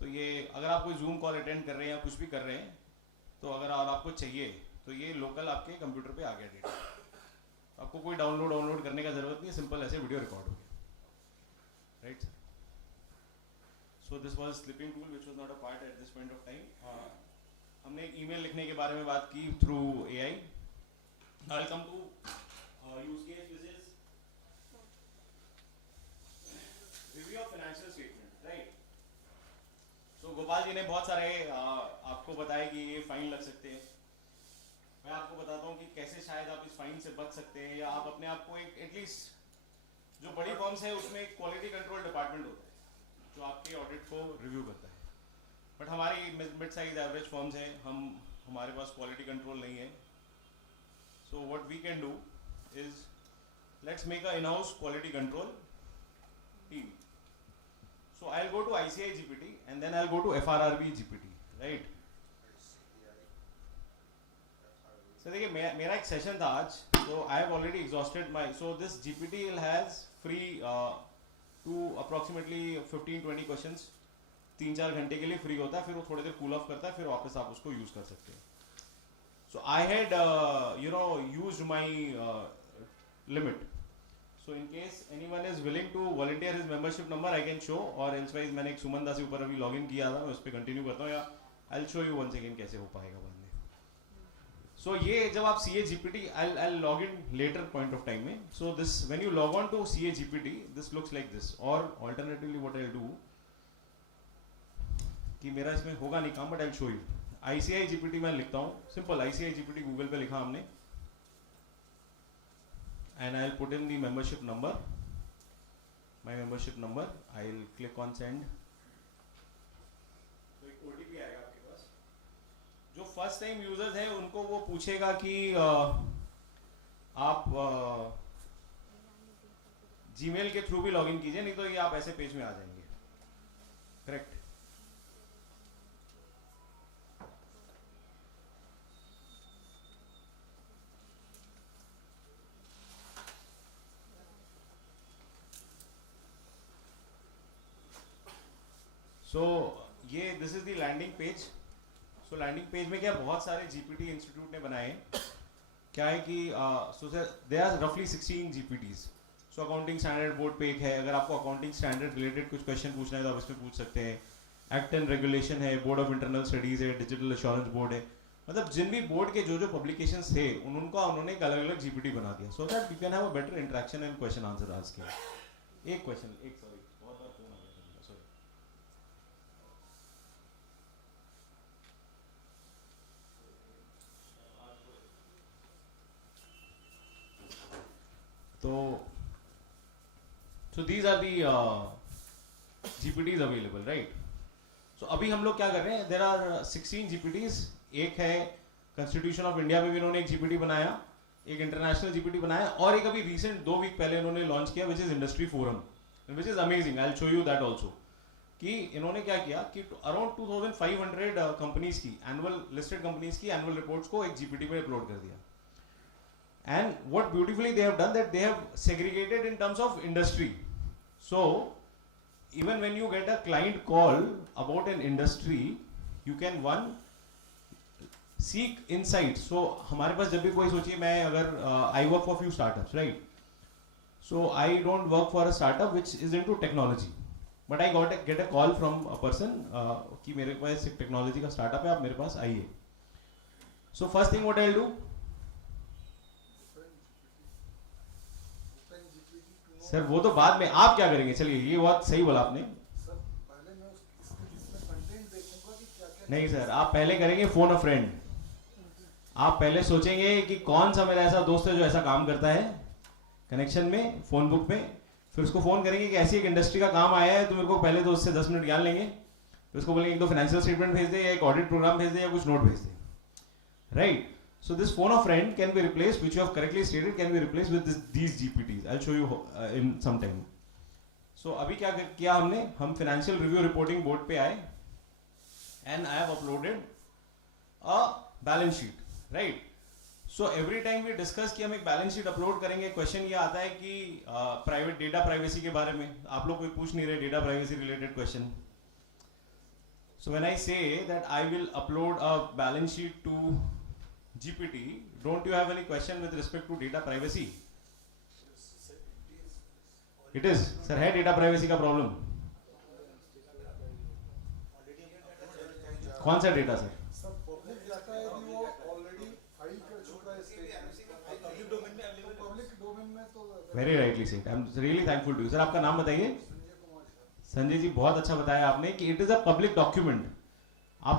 तो ये अगर आप कोई जूम कॉल अटेंड कर रहे हैं या कुछ भी कर रहे हैं, तो अगर आपको चाहिए तो ये लोकल आपके कंप्यूटर पे आ गया डेटा, आपको कोई डाउनलोड करने का जरूरत नहीं है, सिंपल ऐसे वीडियो रिकॉर्ड हो गया, right? So this was slipping tool which was not a part at this point of time. हमने एक email लिखने के बारे में बात की through AI. I'll come to use case which is review of financial statement, right? So Gopal ji ने बहुत सारे आपको बताया कि ये फाइन लग सकते हैं. मैं आपको बताता हूँ कि कैसे शायद आप इस फाइन से बच सकते हैं या आप अपने आप को एक एटलीस्ट जो बड़ी फर्म्स है उसमें एक क्वालिटी कंट्रोल डिपार्टमेंट होता है जो आपके ऑडिट को रिव्यू करता है. बट हमारी मिड साइज एवरेज फर्म्स हैं, हमारे पास क्वालिटी कंट्रोल नहीं है. So what we can do is let's make a in house quality control team. So I'll go to ICI GPT and then I'll go to FRRB GPT, right? So देखिए मेरा एक session था आज, so I have already exhausted my, so this GPT has free to approximately 15-20 questions, 3-4 घंटे के लिए free होता है, फिर वो थोड़ी देर कूल ऑफ करता है, फिर वापस आप उसको यूज कर सकते हैं. So I had used my limit. So in case anyone is willing to volunteer his membership number, I can show, or elsewise मैंने एक सुमन दास के ऊपर अभी लॉगिन किया था, मैं उस पर कंटिन्यू करता हूँ, या I'll show you once again कैसे हो पाएगा बाद में. So ये जब आप CA GPT, I'll log in later point of time में. So this when you log on to CA GPT, this looks like this. Or alternatively what I'll do कि मेरा इसमें होगा नहीं काम, but I'll show you. ICI GPT मैं लिखता हूँ, simple ICI GPT गूगल पे लिखा हमने. And I'll put in the membership number, my membership number. I'll click on send. तो एक OTP आएगा आपके पास. जो फर्स्ट टाइम यूजर्स हैं उनको वो पूछेगा कि आप जीमेल के थ्रू भी लॉगिन कीजिए, नहीं तो ये आप ऐसे पेज में आ जाएंगे. करेक्ट. सो ये this is the landing page. So landing page में क्या बहुत सारे जीपीटी इंस्टीट्यूट ने बनाए हैं. क्या है कि सो दे आर रफली 16 जीपीटीज. सो अकाउंटिंग स्टैंडर्ड बोर्ड पे एक है, अगर आपको अकाउंटिंग स्टैंडर्ड रिलेटेड कुछ क्वेश्चन पूछना है तो आप इसमें पूछ सकते हैं. एक्ट एंड रेगुलेशन है, बोर्ड ऑफ इंटरनल स्टडीज है, डिजिटल एश्योरेंस बोर्ड है. मतलब जिन भी बोर्ड के जो प्पब्लिकेशंस थे उन्होंने एक अलग अलग जीपीटी बना दिया, so that you can have a better interaction and question answer आज के. एक क्वेश्चन सॉरी बहुत बार फोन आ गया, sorry. So these are the GPTs available, right? So अभी हम लोग क्या कर रहे हैं, there are 16 GPTs. एक है Constitution of India में भी इन्होंने एक GPT बनाया, एक इंटरनेशनल GPT बनाया, और एक अभी recent 2 वीक पहले इन्होंने लॉन्च किया which is Industry Forum, which is amazing. I'll show you that also. कि इन्होंने क्या किया कि अराउंड 2500 कंपनीज की एनुअल लिस्टेड कंपनीज की एनुअल रिपोर्ट्स को एक जीपीटी पे अपलोड कर दिया. And what beautifully they have done that they have segregated in terms of industry. So even when you get a client call about an industry, you can one seek insights. So हमारे पास जब भी कोई सोचिए, मैं अगर I work for few startups, right? So I don't work for a startup which is into technology, but I get a call from a person कि मेरे पास एक टेक्नोलॉजी का स्टार्टअप है, आप मेरे पास आइए. So first thing what I'll do, sir वो तो बाद में, आप क्या करेंगे, चलिए ये बात सही बोला आपने. नहीं सर, आप पहले करेंगे फोन अ फ्रेंड. आप पहले सोचेंगे कि कौन सा मेरा ऐसा दोस्त है जो ऐसा काम करता है कनेक्शन में फोन बुक में, फिर उसको फोन करेंगे कि ऐसी एक इंडस्ट्री का काम आया है, तो मेरे को पहले तो उससे 10 मिनट ज्ञान लेंगे, फिर उसको बोलेंगे एक दो फाइनेंशियल स्टेटमेंट भेज दे, या एक ऑडिट प्रोग्राम भेज दे, या कुछ नोट भेज दे, right? So this phone a friend can be replaced, which you have correctly stated, can be replaced with these GPTs. I'll show you in some time. So अभी क्या किया हमने, हम financial review reporting board पे आए, and I have uploaded a balance sheet, right? So every time we discuss कि हम एक balance sheet upload करेंगे, question ये आता है कि private data privacy के बारे में आप लोग कोई पूछ नहीं रहे, data privacy related question. So when I say that I will upload a balance sheet to GPT, don't you have any question with respect to data privacy? It is. Sir, है data privacy का problem? कौन सा data sir? सब public data है कि वो already file कर चुका है स्टेट पब्लिक डोमेन में अवेलेबल, पब्लिक डोमेन में तो very rightly said, I am really thankful to you sir. आपका नाम बताइए? संजय कुमार सर। संजय जी, बहुत अच्छा बताया आपने कि it is a public document. आप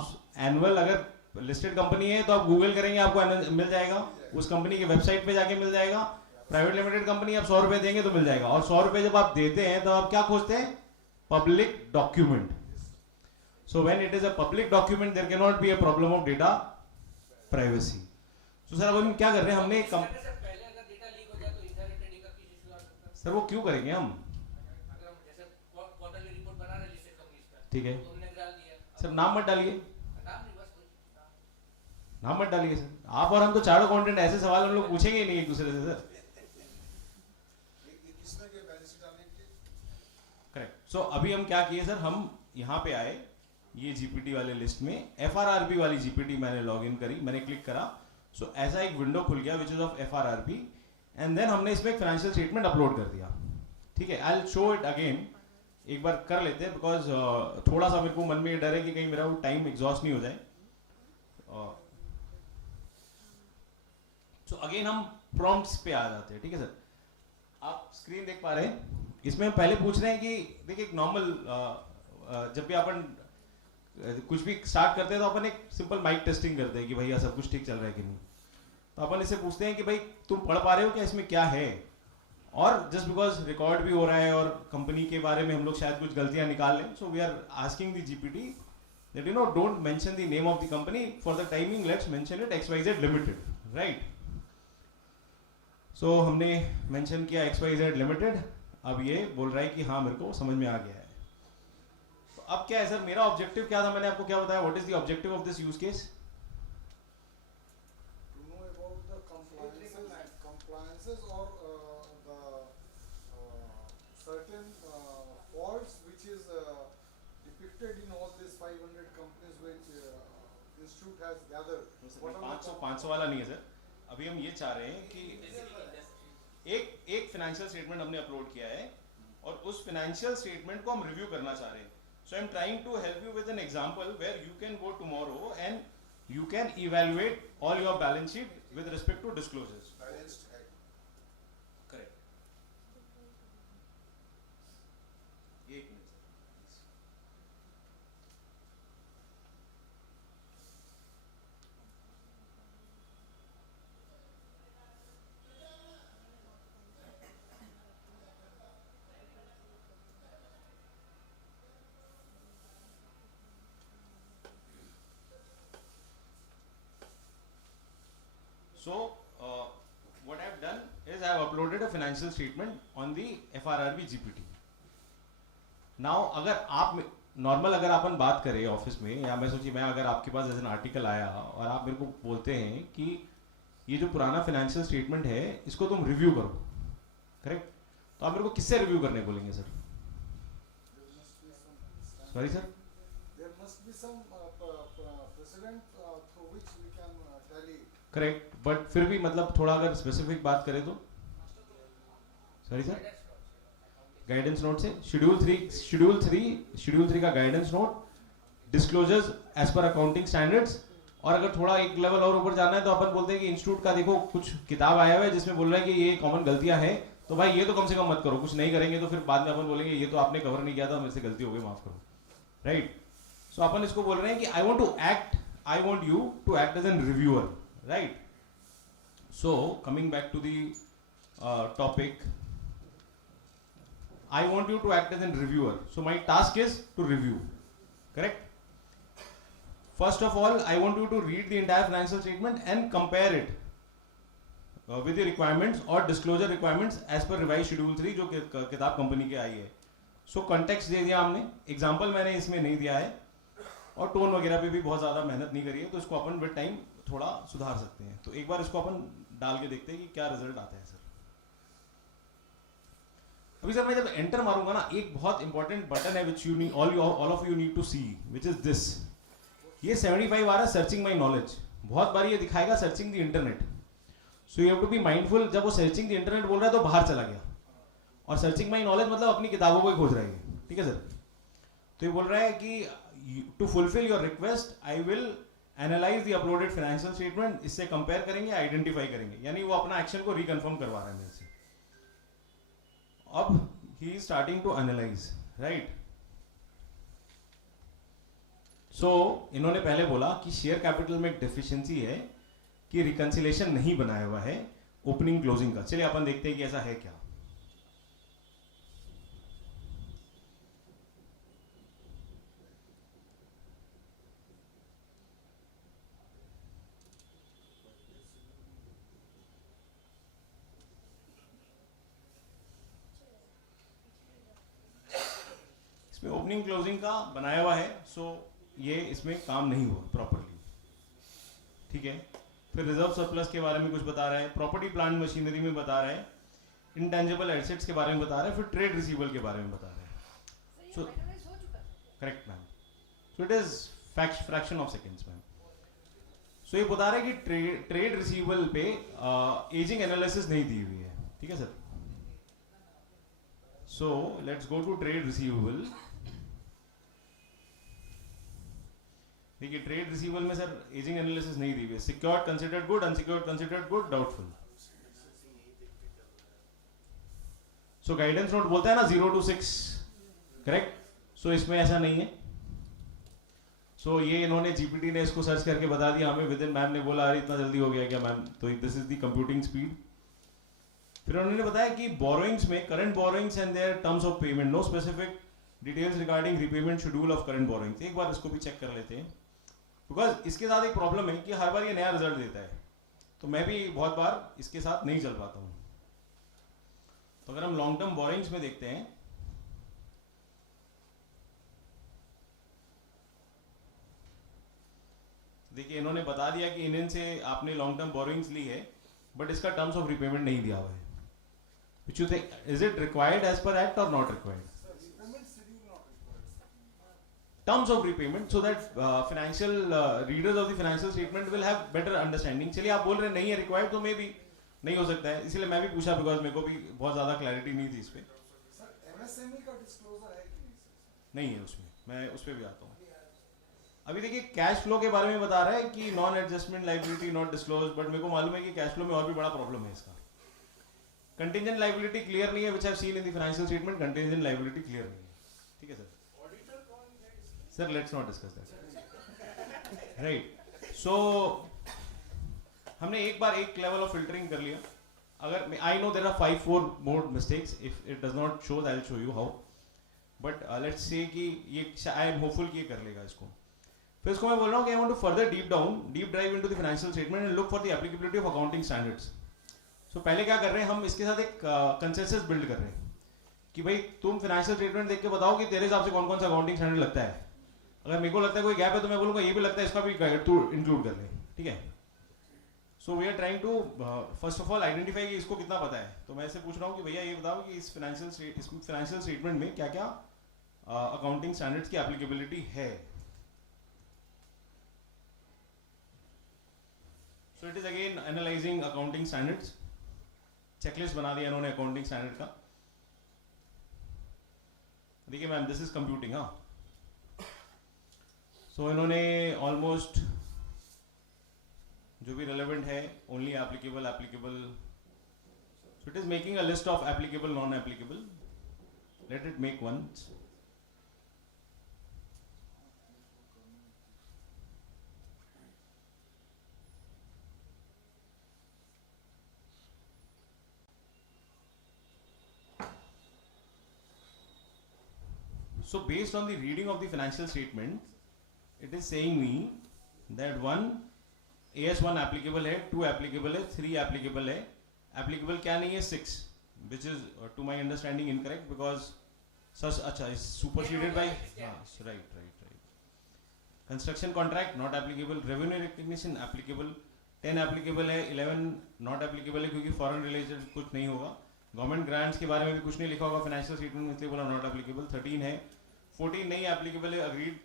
एनुअल अगर लिस्टेड कंपनी है तो आप गूगल करेंगे आपको मिल जाएगा, उस कंपनी की वेबसाइट पे जाके मिल जाएगा। प्राइवेट लिमिटेड कंपनी आप 100 रुपए देंगे तो मिल जाएगा, और 100 रुपए जब आप देते हैं तो आप क्या खोजते हैं? Public document. So when it is a public document there can not be a problem of data privacy. So sir अब हम क्या कर रहे हैं, हमने सर पहले अगर डेटा लीक हो जाए तो इनहेरिटेड इनकम की इशू आ सकता है। सर वो क्यों करेंगे हम? अगर हम जैसे क्वार्टरली रिपोर्ट बना रहे हैं लिस्टेड कंपनीज का, ठीक है तो हमने डाल दिया, सर, नाम मत डालिए, नाम नहीं बस कुछ नाम मत डालिए सर। आप और हम तो चारों कंटेंट ऐसे सवाल हम लोग पूछेंगे ही नहीं एक दूसरे से सर। ये किसने के बैलेंस शीट डालने के लिए? करेक्ट। सो अभी हम क्या किए सर, हम यहाँ पे आए ये जीपीटी वाले लिस्ट में, एफआरआरबी वाली जीपीटी मैंने लॉग इन करी, मैंने क्लिक करा। सो ऐसा एक विंडो खुल गया which is of FRRB, and then हमने इसमें एक फाइनेंशियल स्टेटमेंट अपलोड कर दिया। ठीक है, आई विल शो इट अगेन, एक बार कर लेते हैं बिकॉज थोड़ा सा मेरे को मन में ये डर है कि कहीं मेरा वो टाइम एग्जॉस्ट नहीं हो जाए। सो अगेन हम प्रॉम्प्ट्स पे आ जाते हैं। ठीक है सर, आप स्क्रीन देख पा रहे हैं, इसमें हम पहले पूछ रहे हैं कि देखिए एक नॉर्मल जब भी अपन कुछ भी स्टार्ट करते हैं तो अपन एक सिंपल माइक टेस्टिंग करते हैं कि भैया सब कुछ ठीक चल रहा है कि नहीं। तो अपन इससे पूछते हैं कि भाई तुम पढ़ पा रहे हो क्या, इसमें क्या है? और जस्ट बिकॉज रिकॉर्ड भी हो रहा है और कंपनी के बारे में हम लोग शायद कुछ गलतियां निकाल लें, so we are asking the GPT that you know don't mention the name of the company, for the timing let's mention it XYZ limited, right? So हमने मेंशन किया XYZ लिमिटेड। अब ये बोल रहा है कि हाँ मेरे को समझ में आ गया है। तो अब क्या है सर, मेरा ऑब्जेक्टिव क्या था, मैंने आपको क्या बताया, what is the objective of this use case? To know about the compliances or the certain faults which is depicted in all these 500 companies which institute has gathered. What are the 500 वाला नहीं है sir, अभी हम ये चाह रहे हैं कि एक फाइनेंशियल स्टेटमेंट हमने अपलोड किया है और उस फाइनेंशियल स्टेटमेंट को हम रिव्यू करना चाह रहे हैं। So I am trying to help you with an example where you can go tomorrow and you can evaluate all your balance sheet with respect to disclosures. balanced है? Correct. एक minute sir. So, what I have done is I have uploaded a financial statement on the FRRB GPT. Now, अगर आप normal अगर अपन बात करें office में, या मैं सोचिए मैं अगर आपके पास ऐसा आर्टिकल आया और आप मेरे को बोलते हैं कि ये जो पुराना फाइनेंशियल स्टेटमेंट है इसको तुम रिव्यू करो, करेक्ट? तो आप मेरे को किससे रिव्यू करने बोलेंगे sir? There must be some sorry sir? there must be some precedent through which we can tally. Correct, but फिर भी मतलब थोड़ा अगर स्पेसिफिक बात करें तो सॉरी सर, गाइडेंस नोट से शेड्यूल थ्री का guidance note, disclosures as per accounting standards. और अगर थोड़ा एक लेवल और ऊपर जाना है तो अपन बोलते हैं कि इंस्टीट्यूट का देखो कुछ किताब आया हुआ है जिसमें बोल रहा है कि ये कॉमन गलतियां हैं, तो भाई ये तो कम से कम मत करो, कुछ नहीं करेंगे तो फिर बाद में अपन बोलेंगे ये तो आपने कवर नहीं किया था, मेरे से गलती हो गई, माफ करो, राइट? सो अपन इसको बोल रहे हैं कि I want you to act as an reviewer, right? So coming back to the topic, I want you to act as a reviewer. So my task is to review, correct? First of all, I want you to read the entire financial statement and compare it with the requirements or disclosure requirements as per revised schedule 3 जो किताब company के आई है। So context दे दिया हमने, example मैंने इसमें नहीं दिया है और टोन वगैरह पे भी बहुत ज़्यादा मेहनत नहीं करी है, तो इसको अपन विद टाइम थोड़ा सुधार सकते हैं। तो एक बार इसको अपन डाल के देखते हैं कि क्या रिजल्ट आता है सर। अभी सर मैं जब एंटर मारूंगा ना, एक बहुत इंपॉर्टेंट बटन है which you need all of you need to see, which is this. ये 75 आ रहा है सर्चिंग माई नॉलेज, बहुत बार ये दिखाएगा searching the internet. So you have to be mindful, जब वो सर्चिंग द इंटरनेट बोल रहा है तो बाहर चला गया, और सर्चिंग माई नॉलेज मतलब अपनी किताबों को ही खोज रहा है, ठीक है सर? तो ये बोल रहा है कि to fulfil your request I will analyse the uploaded financial statement, इससे कंपेयर करेंगे, आइडेंटिफाई करेंगे, यानी वो अपना एक्शन को रिकन्फर्म करवा रहा है मेरे से. अब he is starting to analyse, right. So इन्होंने पहले बोला कि शेयर कैपिटल में एक डेफिशिएंसी है कि रिकंसिलेशन नहीं बनाया हुआ है ओपनिंग क्लोजिंग का. चलिए अपन देखते हैं कि ऐसा है क्या. इसमें ओपनिंग क्लोजिंग का बनाया हुआ है, सो ये इसमें काम नहीं हुआ प्रॉपरली. ठीक है. फिर रिजर्व सरप्लस के बारे में कुछ बता रहा है, प्रॉपर्टी प्लांट मशीनरी में बता रहा है, इंटेंजिबल एसेट्स के बारे में बता रहा है, फिर ट्रेड रिसीवेबल के बारे में बता रहा है. So correct ma'am. So it is fraction of seconds ma'am. So ये बता रहा है कि ट्रेड रिसीवेबल पे एजिंग एनालिसिस नहीं दी हुई है. ठीक है sir. So let's go to trade receivable. देखिए ट्रेड रिसीवेबल में सर एजिंग एनालिसिस नहीं दी हुई है. Secured considered good, unsecured considered good, doubtful. So guidance note बोलता है ना 0 to 6, करेक्ट. सो इसमें ऐसा नहीं है. सो ये इन्होंने जीपीटी ने इसको सर्च करके बता दिया हमें विद इन. मैम ने बोला अरे इतना जल्दी हो गया क्या मैम, तो this is the computing speed. फिर उन्होंने बताया कि बोरोइंग्स में current borrowings and their terms of payment, no specific details regarding repayment schedule of current borrowings. एक बार इसको भी चेक कर लेते हैं, बिकॉज इसके साथ एक प्रॉब्लम है कि हर बार ये नया रिजल्ट देता है, तो मैं भी बहुत बार इसके साथ नहीं चल पाता हूं. तो अगर हम लॉन्ग टर्म बोरोइंग्स में देखते हैं, देखिए इन्होंने बता दिया कि इनसे आपने लॉन्ग टर्म बोरोइंग्स ली है, बट इसका टर्म्स ऑफ रिपेमेंट नहीं दिया हुआ है. Which you think, is it required as per act or not required? Terms of repayment, so that financial readers of the financial statement will have better understanding. चलिए आप बोल रहे हैं नहीं है required, तो मे भी नहीं हो सकता है, इसलिए मैं भी पूछा बिकॉज मेरे को भी बहुत ज्यादा क्लैरिटी नहीं थी इस पे. MSME का डिस्क्लोजर है कि नहीं सर? नहीं है उसमें, मैं उस पर भी आता हूँ. अभी देखिए कैश फ्लो के बारे में बता रहा है कि non adjustment liability not disclose, but मेरे को मालूम है कि कैश फ्लो में और भी बड़ा प्रॉब्लम है इसका. कंटिंजेंट लाइबिलिटी क्लियर नहीं है, which I have seen in the financial statement. Contingent liability clear नहीं है. ठीक है sir. Sir let's not discuss that. Right. So हमने एक बार एक लेवल ऑफ फिल्टरिंग कर लिया. अगर I know there are 5-4 more mistakes, if it does not show I will show you how, but let's say कि ये आई एम होपफुल कि ये कर लेगा इसको. फिर इसको मैं बोल रहा हूँ कि I want to further deep drive into the financial statement and look for the applicability of accounting standards. So पहले क्या कर रहे हैं हम, इसके साथ एक कंसेंसस बिल्ड कर रहे हैं कि भाई तुम फाइनेंशियल स्टेटमेंट देख के बताओ कि तेरे हिसाब से कौन कौन सा अकाउंटिंग स्टैंडर्ड लगता है. अगर मेरे को लगता है कोई गैप है तो मैं बोलूंगा ये भी लगता है, इसका भी तू इंक्लूड कर ले. ठीक है. So we are trying to first of all identify कि इसको कितना पता है. तो मैं ऐसे पूछ रहा हूँ कि भैया ये बताओ कि इस फाइनेंशियल स्टेटमेंट में क्या क्या अकाउंटिंग स्टैंडर्ड्स की एप्लीकेबिलिटी है. सो it is again analysing accounting standards. Checklist बना दिया इन्होंने अकाउंटिंग स्टैंडर्ड का. देखिए मैम दिस इज कंप्यूटिंग. हाँ. सो इन्होंने ऑलमोस्ट जो भी रेलेवेंट है only applicable. So it is making a list of applicable non applicable. Let it make one. So based on the reading of the financial statement, it is saying me that 1 AS1 applicable है, 2 applicable है, 3 applicable है. Applicable क्या नहीं है 6, which is to my understanding incorrect because such अच्छा is superseded by right. Construction contract not applicable. Revenue recognition applicable. 10 applicable है, 11 not applicable है क्योंकि foreign related कुछ नहीं होगा. गवर्नमेंट ग्रांट्स के बारे में भी कुछ नहीं लिखा होगा फाइनेंशियल स्टेटमेंट में, इसलिए बोला नॉट एप्लीकेबल. 13 है. 14 नहीं एप्लीकेबल है, agreed.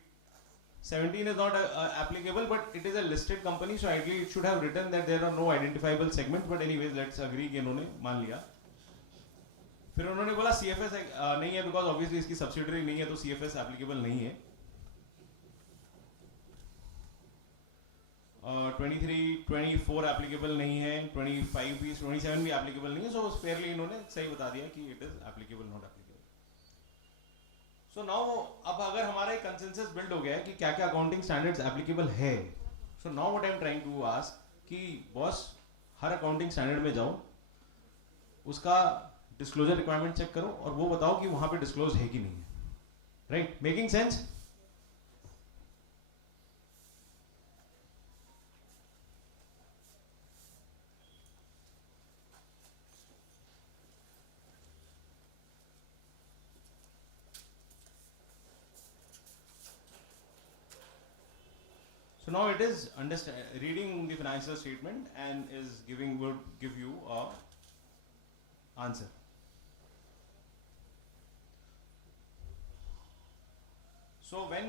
17 is not applicable, but it is a listed company, so ideally it should have written that there are no identifiable segments, but anyways let's agree कि इन्होंने मान लिया. फिर उन्होंने बोला CFS नहीं है because obviously इसकी सब्सिडरी नहीं है, तो CFS एप्लीकेबल नहीं है. 23, 24 एप्लीकेबल नहीं है, 25 भी, 27 भी एप्लीकेबल नहीं है. सो फेयरली इन्होंने सही बता दिया कि it is applicable, not applicable. So now अब अगर हमारा एक कंसेंसस बिल्ड हो गया है कि क्या क्या अकाउंटिंग स्टैंडर्ड्स एप्लीकेबल है, so now what I am trying to ask कि बॉस हर अकाउंटिंग स्टैंडर्ड में जाओ, उसका डिस्क्लोजर रिक्वायरमेंट चेक करो और वो बताओ कि वहां पे डिस्क्लोज है कि नहीं है. Right, making sense? So now it is reading the financial statement and would give you a answer. So when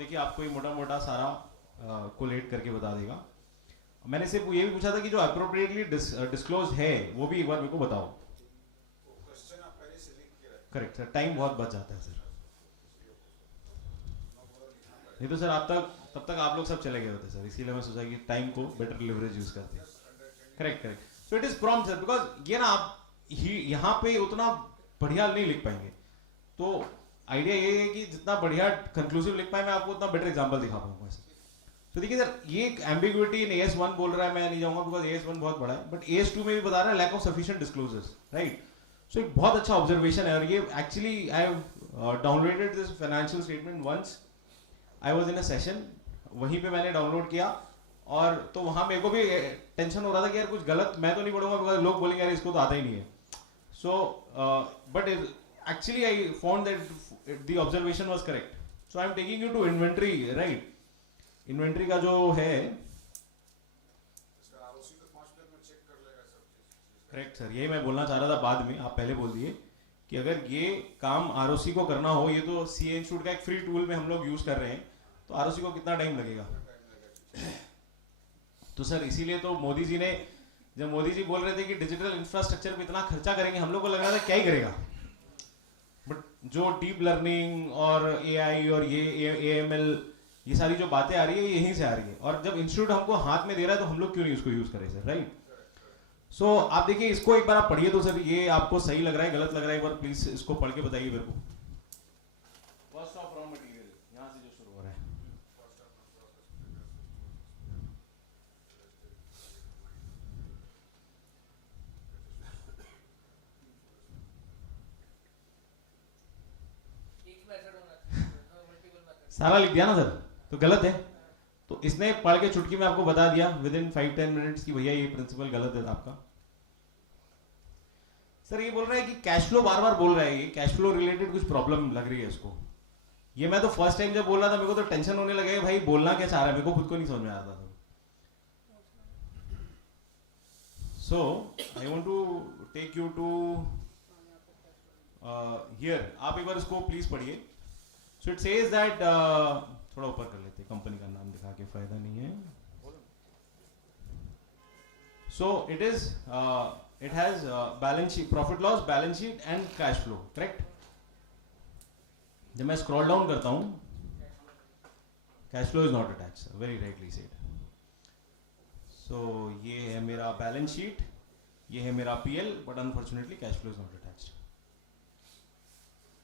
देखिए आपको ये मोटा मोटा सारा कोलेट करके बता देगा. मैंने सिर्फ ये भी पूछा था कि जो अप्रोप्रिएटली डिस्क्लोज है वो भी एक बार मेरे को बताओ. क्वेश्चन आप पहले से लिख के रखें. करेक्ट सर, टाइम बहुत बच जाता है सर. नहीं तो सर तब तक आप लोग सब चले गए होते सर, इसीलिए मैं सोचा कि टाइम को बेटर लिवरेज यूज करते हैं. Correct. So it is prompt sir, because ये ना आप यहाँ पे उतना बढ़िया नहीं लिख पाएंगे. तो आइडिया ये है कि जितना बढ़िया कंक्लूसिव लिख पाए मैं आपको उतना बेटर एग्जांपल दिखा पाऊंगा सर. तो देखिए सर, ये एक एम्बिग्युइटी इन AS1 बोल रहा है, मैं नहीं जाऊंगा बिकॉज AS1 बहुत बड़ा है, बट AS2 में भी बता रहा है lack of sufficient disclosures. Right, so एक बहुत अच्छा ऑब्जर्वेशन है. और ये actually I have downloaded this financial statement once. I was in a session, वहीं पे मैंने डाउनलोड किया और तो वहां मेरे को भी टेंशन हो रहा था कि यार कुछ गलत मैं तो नहीं पढ़ूंगा बिकॉज लोग बोलेंगे यार इसको तो आता ही नहीं है. So but actually I found that the observation was correct. So I am taking you to inventory. Right, inventory का जो है आरओसी तो 5 मिनट में चेक कर लेगा सब चीज. करेक्ट सर, यही मैं बोलना चाह रहा था बाद में, आप पहले बोल दिए कि अगर ये काम आरओसी को करना हो, ये तो सीए इंस्टीट्यूट का एक फ्री टूल में हम लोग यूज कर रहे हैं, तो आरओसी को कितना टाइम लगेगा. तो सर इसीलिए तो मोदी जी ने, जब मोदी जी बोल रहे थे कि डिजिटल इंफ्रास्ट्रक्चर पे इतना खर्चा करेंगे, हम लोग को लग रहा था क्या ही करेगा, बट जो डीप लर्निंग और एआई और ये एएमएल, ये सारी जो बातें आ रही है यहीं से आ रही है. और जब इंस्टीट्यूट हमको हाथ में दे रहा है तो हम लोग क्यों नहीं उसको यूज करें सर. राइट, सो आप देखिए इसको एक बार आप पढ़िए तो सर ये आपको सही लग रहा है गलत लग रहा है, एक बार प्लीज इसको पढ़ के बताइए मेरे को. कॉस्ट ऑफ रॉ मटेरियल यहाँ से जो शुरू हो रहा है. एक मेथड होना चाहिए, मल्टीपल मेथड. सारा लिख दिया ना सर, तो गलत है. तो इसने पढ़ के चुटकी में आपको बता दिया विद इन 5-10 मिनट्स कि भैया ये प्रिंसिपल गलत है आपका. सर ये बोल रहा है कि कैश फ्लो बार बार बोल रहा है, ये कैश फ्लो रिलेटेड कुछ प्रॉब्लम लग रही है इसको. ये मैं तो फर्स्ट टाइम जब बोल रहा था मेरे को तो टेंशन होने लगे, भाई बोलना क्या चाह रहा है, मेरे को खुद को नहीं समझ में आ रहा था. So I want to take you to here. आप एक बार इसको प्लीज पढ़िए. सो इट सेज दैट, थोड़ा ऊपर कर लेते, कंपनी का नाम दिखा के फायदा नहीं है. सो it is it has balance sheet, profit loss, balance sheet and cash flow. Correct? जब मैं scroll down करता हूँ, cash flow is not attached. Very rightly said. So ये है मेरा balance sheet, ये है मेरा PL, but unfortunately cash flow is not attached.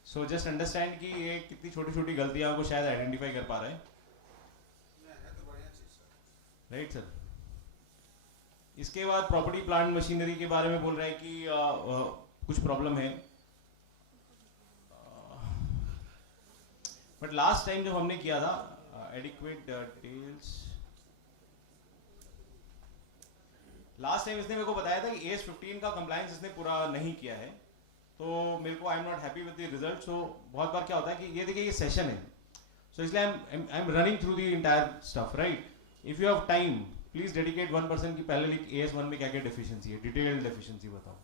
So just understand कि ये कितनी छोटी छोटी गलतियाँ को शायद identify कर पा रहे हैं. है तो बढ़िया चीज सर. Right sir. इसके बाद प्रॉपर्टी प्लांट मशीनरी के बारे में बोल रहे हैं कि कुछ प्रॉब्लम है, बट लास्ट टाइम जब हमने किया था एडिक्वेट डिटेल्स, लास्ट टाइम इसने मेरे को बताया था कि AS15 का कंप्लायंस इसने पूरा नहीं किया है, तो मेरे को I am not happy with the result. So बहुत बार क्या होता है कि ये देखिए ये सेशन है, सो इसलिए I am running through the entire stuff. Right, if you have time please dedicate 1% की पहले लिख AS1 में क्या क्या डेफिशिएंसी है, डिटेल्ड डेफिशिएंसी बताओ.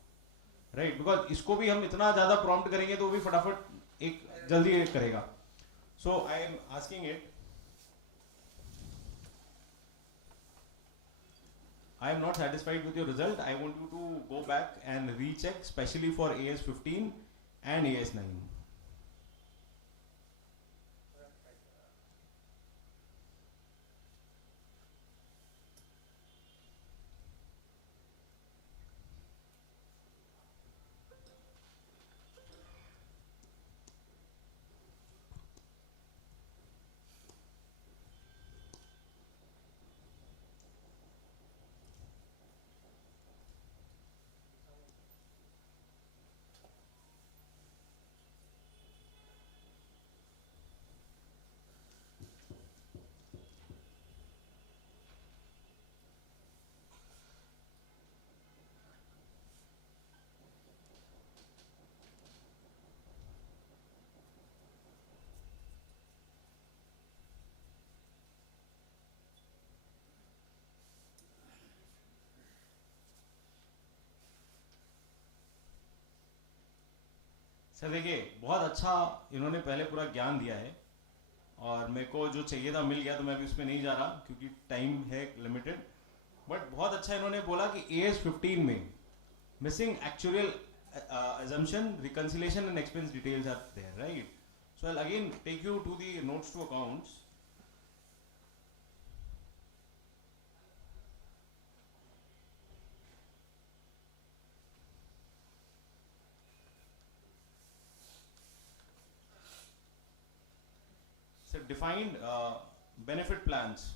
राइट, बिकॉज इसको भी हम इतना ज्यादा प्रॉम्प्ट करेंगे तो भी फटाफट एक जल्दी करेगा. So I am asking it, I am not satisfied with your result. I want you to go back and recheck, especially for AS15 and AS9. Sir देखिए बहुत अच्छा इन्होंने पहले पूरा ज्ञान दिया है और मेरे को जो चाहिए था मिल गया, तो मैं अभी उसमें नहीं जा रहा क्योंकि टाइम है लिमिटेड। बट बहुत अच्छा इन्होंने बोला कि AS 15 में missing actual assumption, reconciliation and expense details are there, right? So I'll again take you to the notes to accounts. So defined benefit plans.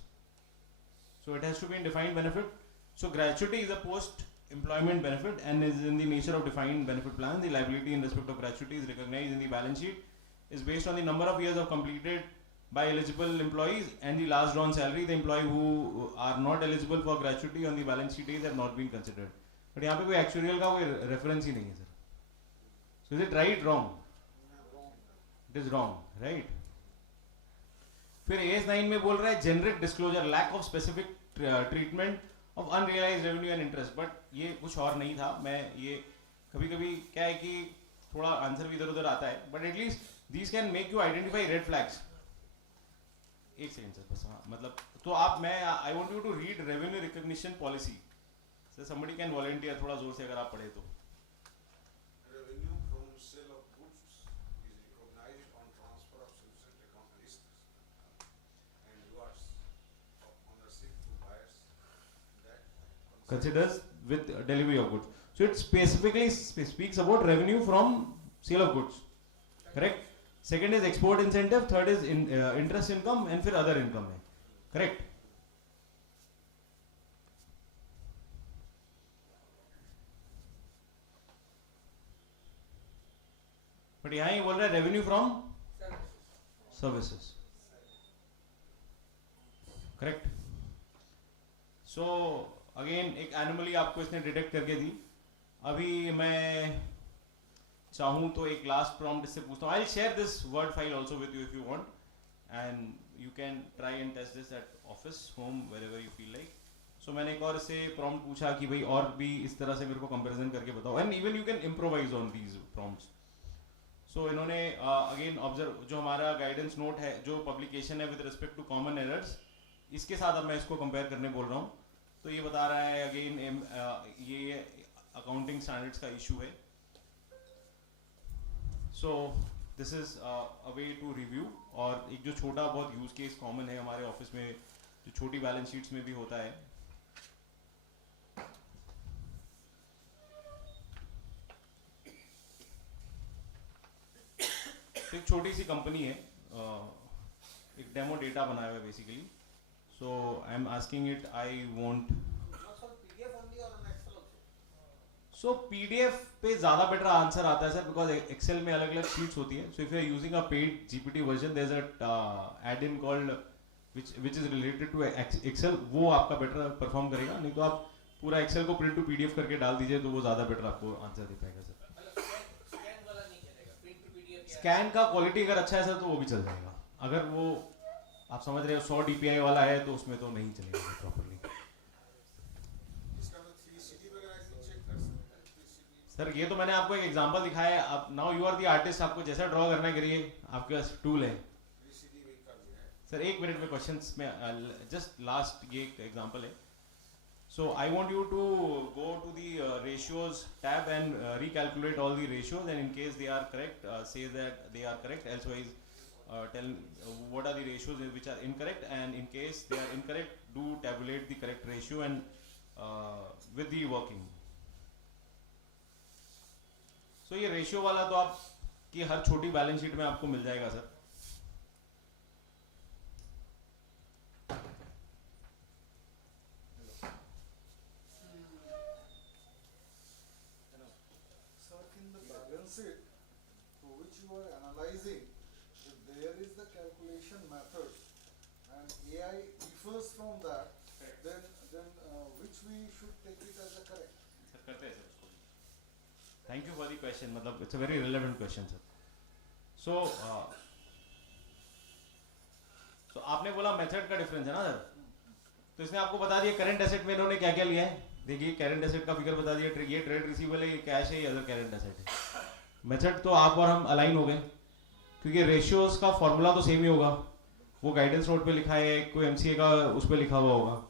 So it has to be in defined benefit. So gratuity is a post-employment benefit and is in the nature of defined benefit plan. The liability in respect of gratuity is recognized in the balance sheet, is based on the number of years of completed by eligible employees and the last drawn salary. The employee who are not eligible for gratuity on the balance sheet days have not been considered. But यहाँ पे कोई actuarial का कोई reference ही नहीं है sir. So is it right, wrong? It is wrong, right? फिर AS 9 में बोल रहा है generic disclosure, lack of specific treatment of unrealized revenue and interest. But ये कुछ और नहीं था. मैं ये कभी-कभी क्या है कि थोड़ा आंसर भी इधर-उधर आता है. But at least these can make you identify red flags. एक सेकंड सर बस, हाँ मतलब तो आप मैं I want you to read revenue recognition policy. So somebody can volunteer थोड़ा जोर से अगर आप पढ़े तो. Revenue from sale of goods is recognized on transfer of sufficient account risks and rewards of ownership to buyers that Considers with delivery of goods. So it specifically speaks about revenue from sale of goods. Correct? Second is export incentive, third is interest income and फिर other income है. Correct? But यहाँ ये बोल रहा है revenue from services. Correct? So again एक anomaly आपको इसने detect करके दी. अभी मैं चाहूँ तो एक लास्ट प्रॉम्प्ट इससे पूछता हूँ. I'll share this word file also with you if you want, and you can try and test this at office, home, wherever you feel like. So मैंने एक और इससे प्रॉम्प्ट पूछा कि भाई और भी इस तरह से मेरे को कंपैरिजन करके बताओ, and even you can improvise on these prompts. So इन्होंने अगेन ऑब्जर्व जो हमारा गाइडेंस नोट है, जो पब्लिकेशन है with respect to common errors, इसके साथ अब मैं इसको कंपेयर करने बोल रहा हूँ. तो ये बता रहा है अगेन ये अकाउंटिंग स्टैंडर्ड्स का इशू है. So this is a way to review. और एक जो छोटा बहुत यूज केस कॉमन है हमारे ऑफिस में, जो छोटी बैलेंस शीट्स में भी होता है. एक छोटी सी कंपनी है, एक डेमो डेटा बनाया हुआ है basically. So I am asking it, I want so PDF पे ज्यादा बेटर आंसर आता है सर, बिकॉज एक्सेल में अलग अलग शीट्स होती है. So if you are using a paid GPT version, there is a add in called which is related to Excel, वो आपका बेटर परफॉर्म करेगा. नहीं तो आप पूरा एक्सेल को प्रिंट टू पीडीएफ करके डाल दीजिए तो वो ज्यादा बेटर आपको आंसर दे पाएगा सर. स्कैन का क्वालिटी अगर अच्छा है सर तो वो भी चल जाएगा. अगर वो आप समझ रहे हो 100 DPI वाला है तो उसमें तो नहीं चलेगा प्रॉपर्ली. इसका तो 3CD वगैरह भी चेक कर सकते हैं. 3CD सर ये तो मैंने आपको एक एग्जांपल दिखाया है. आप now you are the artist, आपको जैसा ड्रॉ करना है करिए, आपके पास टूल है. 3CD भी कर दिया है. सर एक मिनट में क्वेश्चंस में जस्ट लास्ट ये एक एग्जांपल है. So I want you to go to the ratios tab and recalculate all the ratios, and in case they are correct, say that they are correct. Elsewise, tell what are the ratios which are incorrect, and in case they are incorrect, do tabulate the correct ratio and with the working. So ये ratio वाला तो आप कि हर छोटी balance sheet में आपको मिल जाएगा sir. Sir, in the balance sheet to which you are analyzing, if there is the calculation method and AI differs from that, then which we should take it as a correct? Sir करते हैं sir उसको. Thank you for the question, मतलब it's a very relevant question sir. So आपने बोला method का difference है ना sir, तो इसने आपको बता दिया करंट एसेट में इन्होंने क्या क्या लिया है. देखिए करंट एसेट का फिगर बता दिया, ये ट्रेड रिसीवेबल है, ये कैश है, ये अदर करंट एसेट है. मेथड तो आप और हम अलाइन हो गए, क्योंकि रेशियोज का फॉर्मूला तो सेम ही होगा, वो गाइडेंस नोट पे लिखा है, कोई एमसीए का उस पर लिखा हुआ होगा.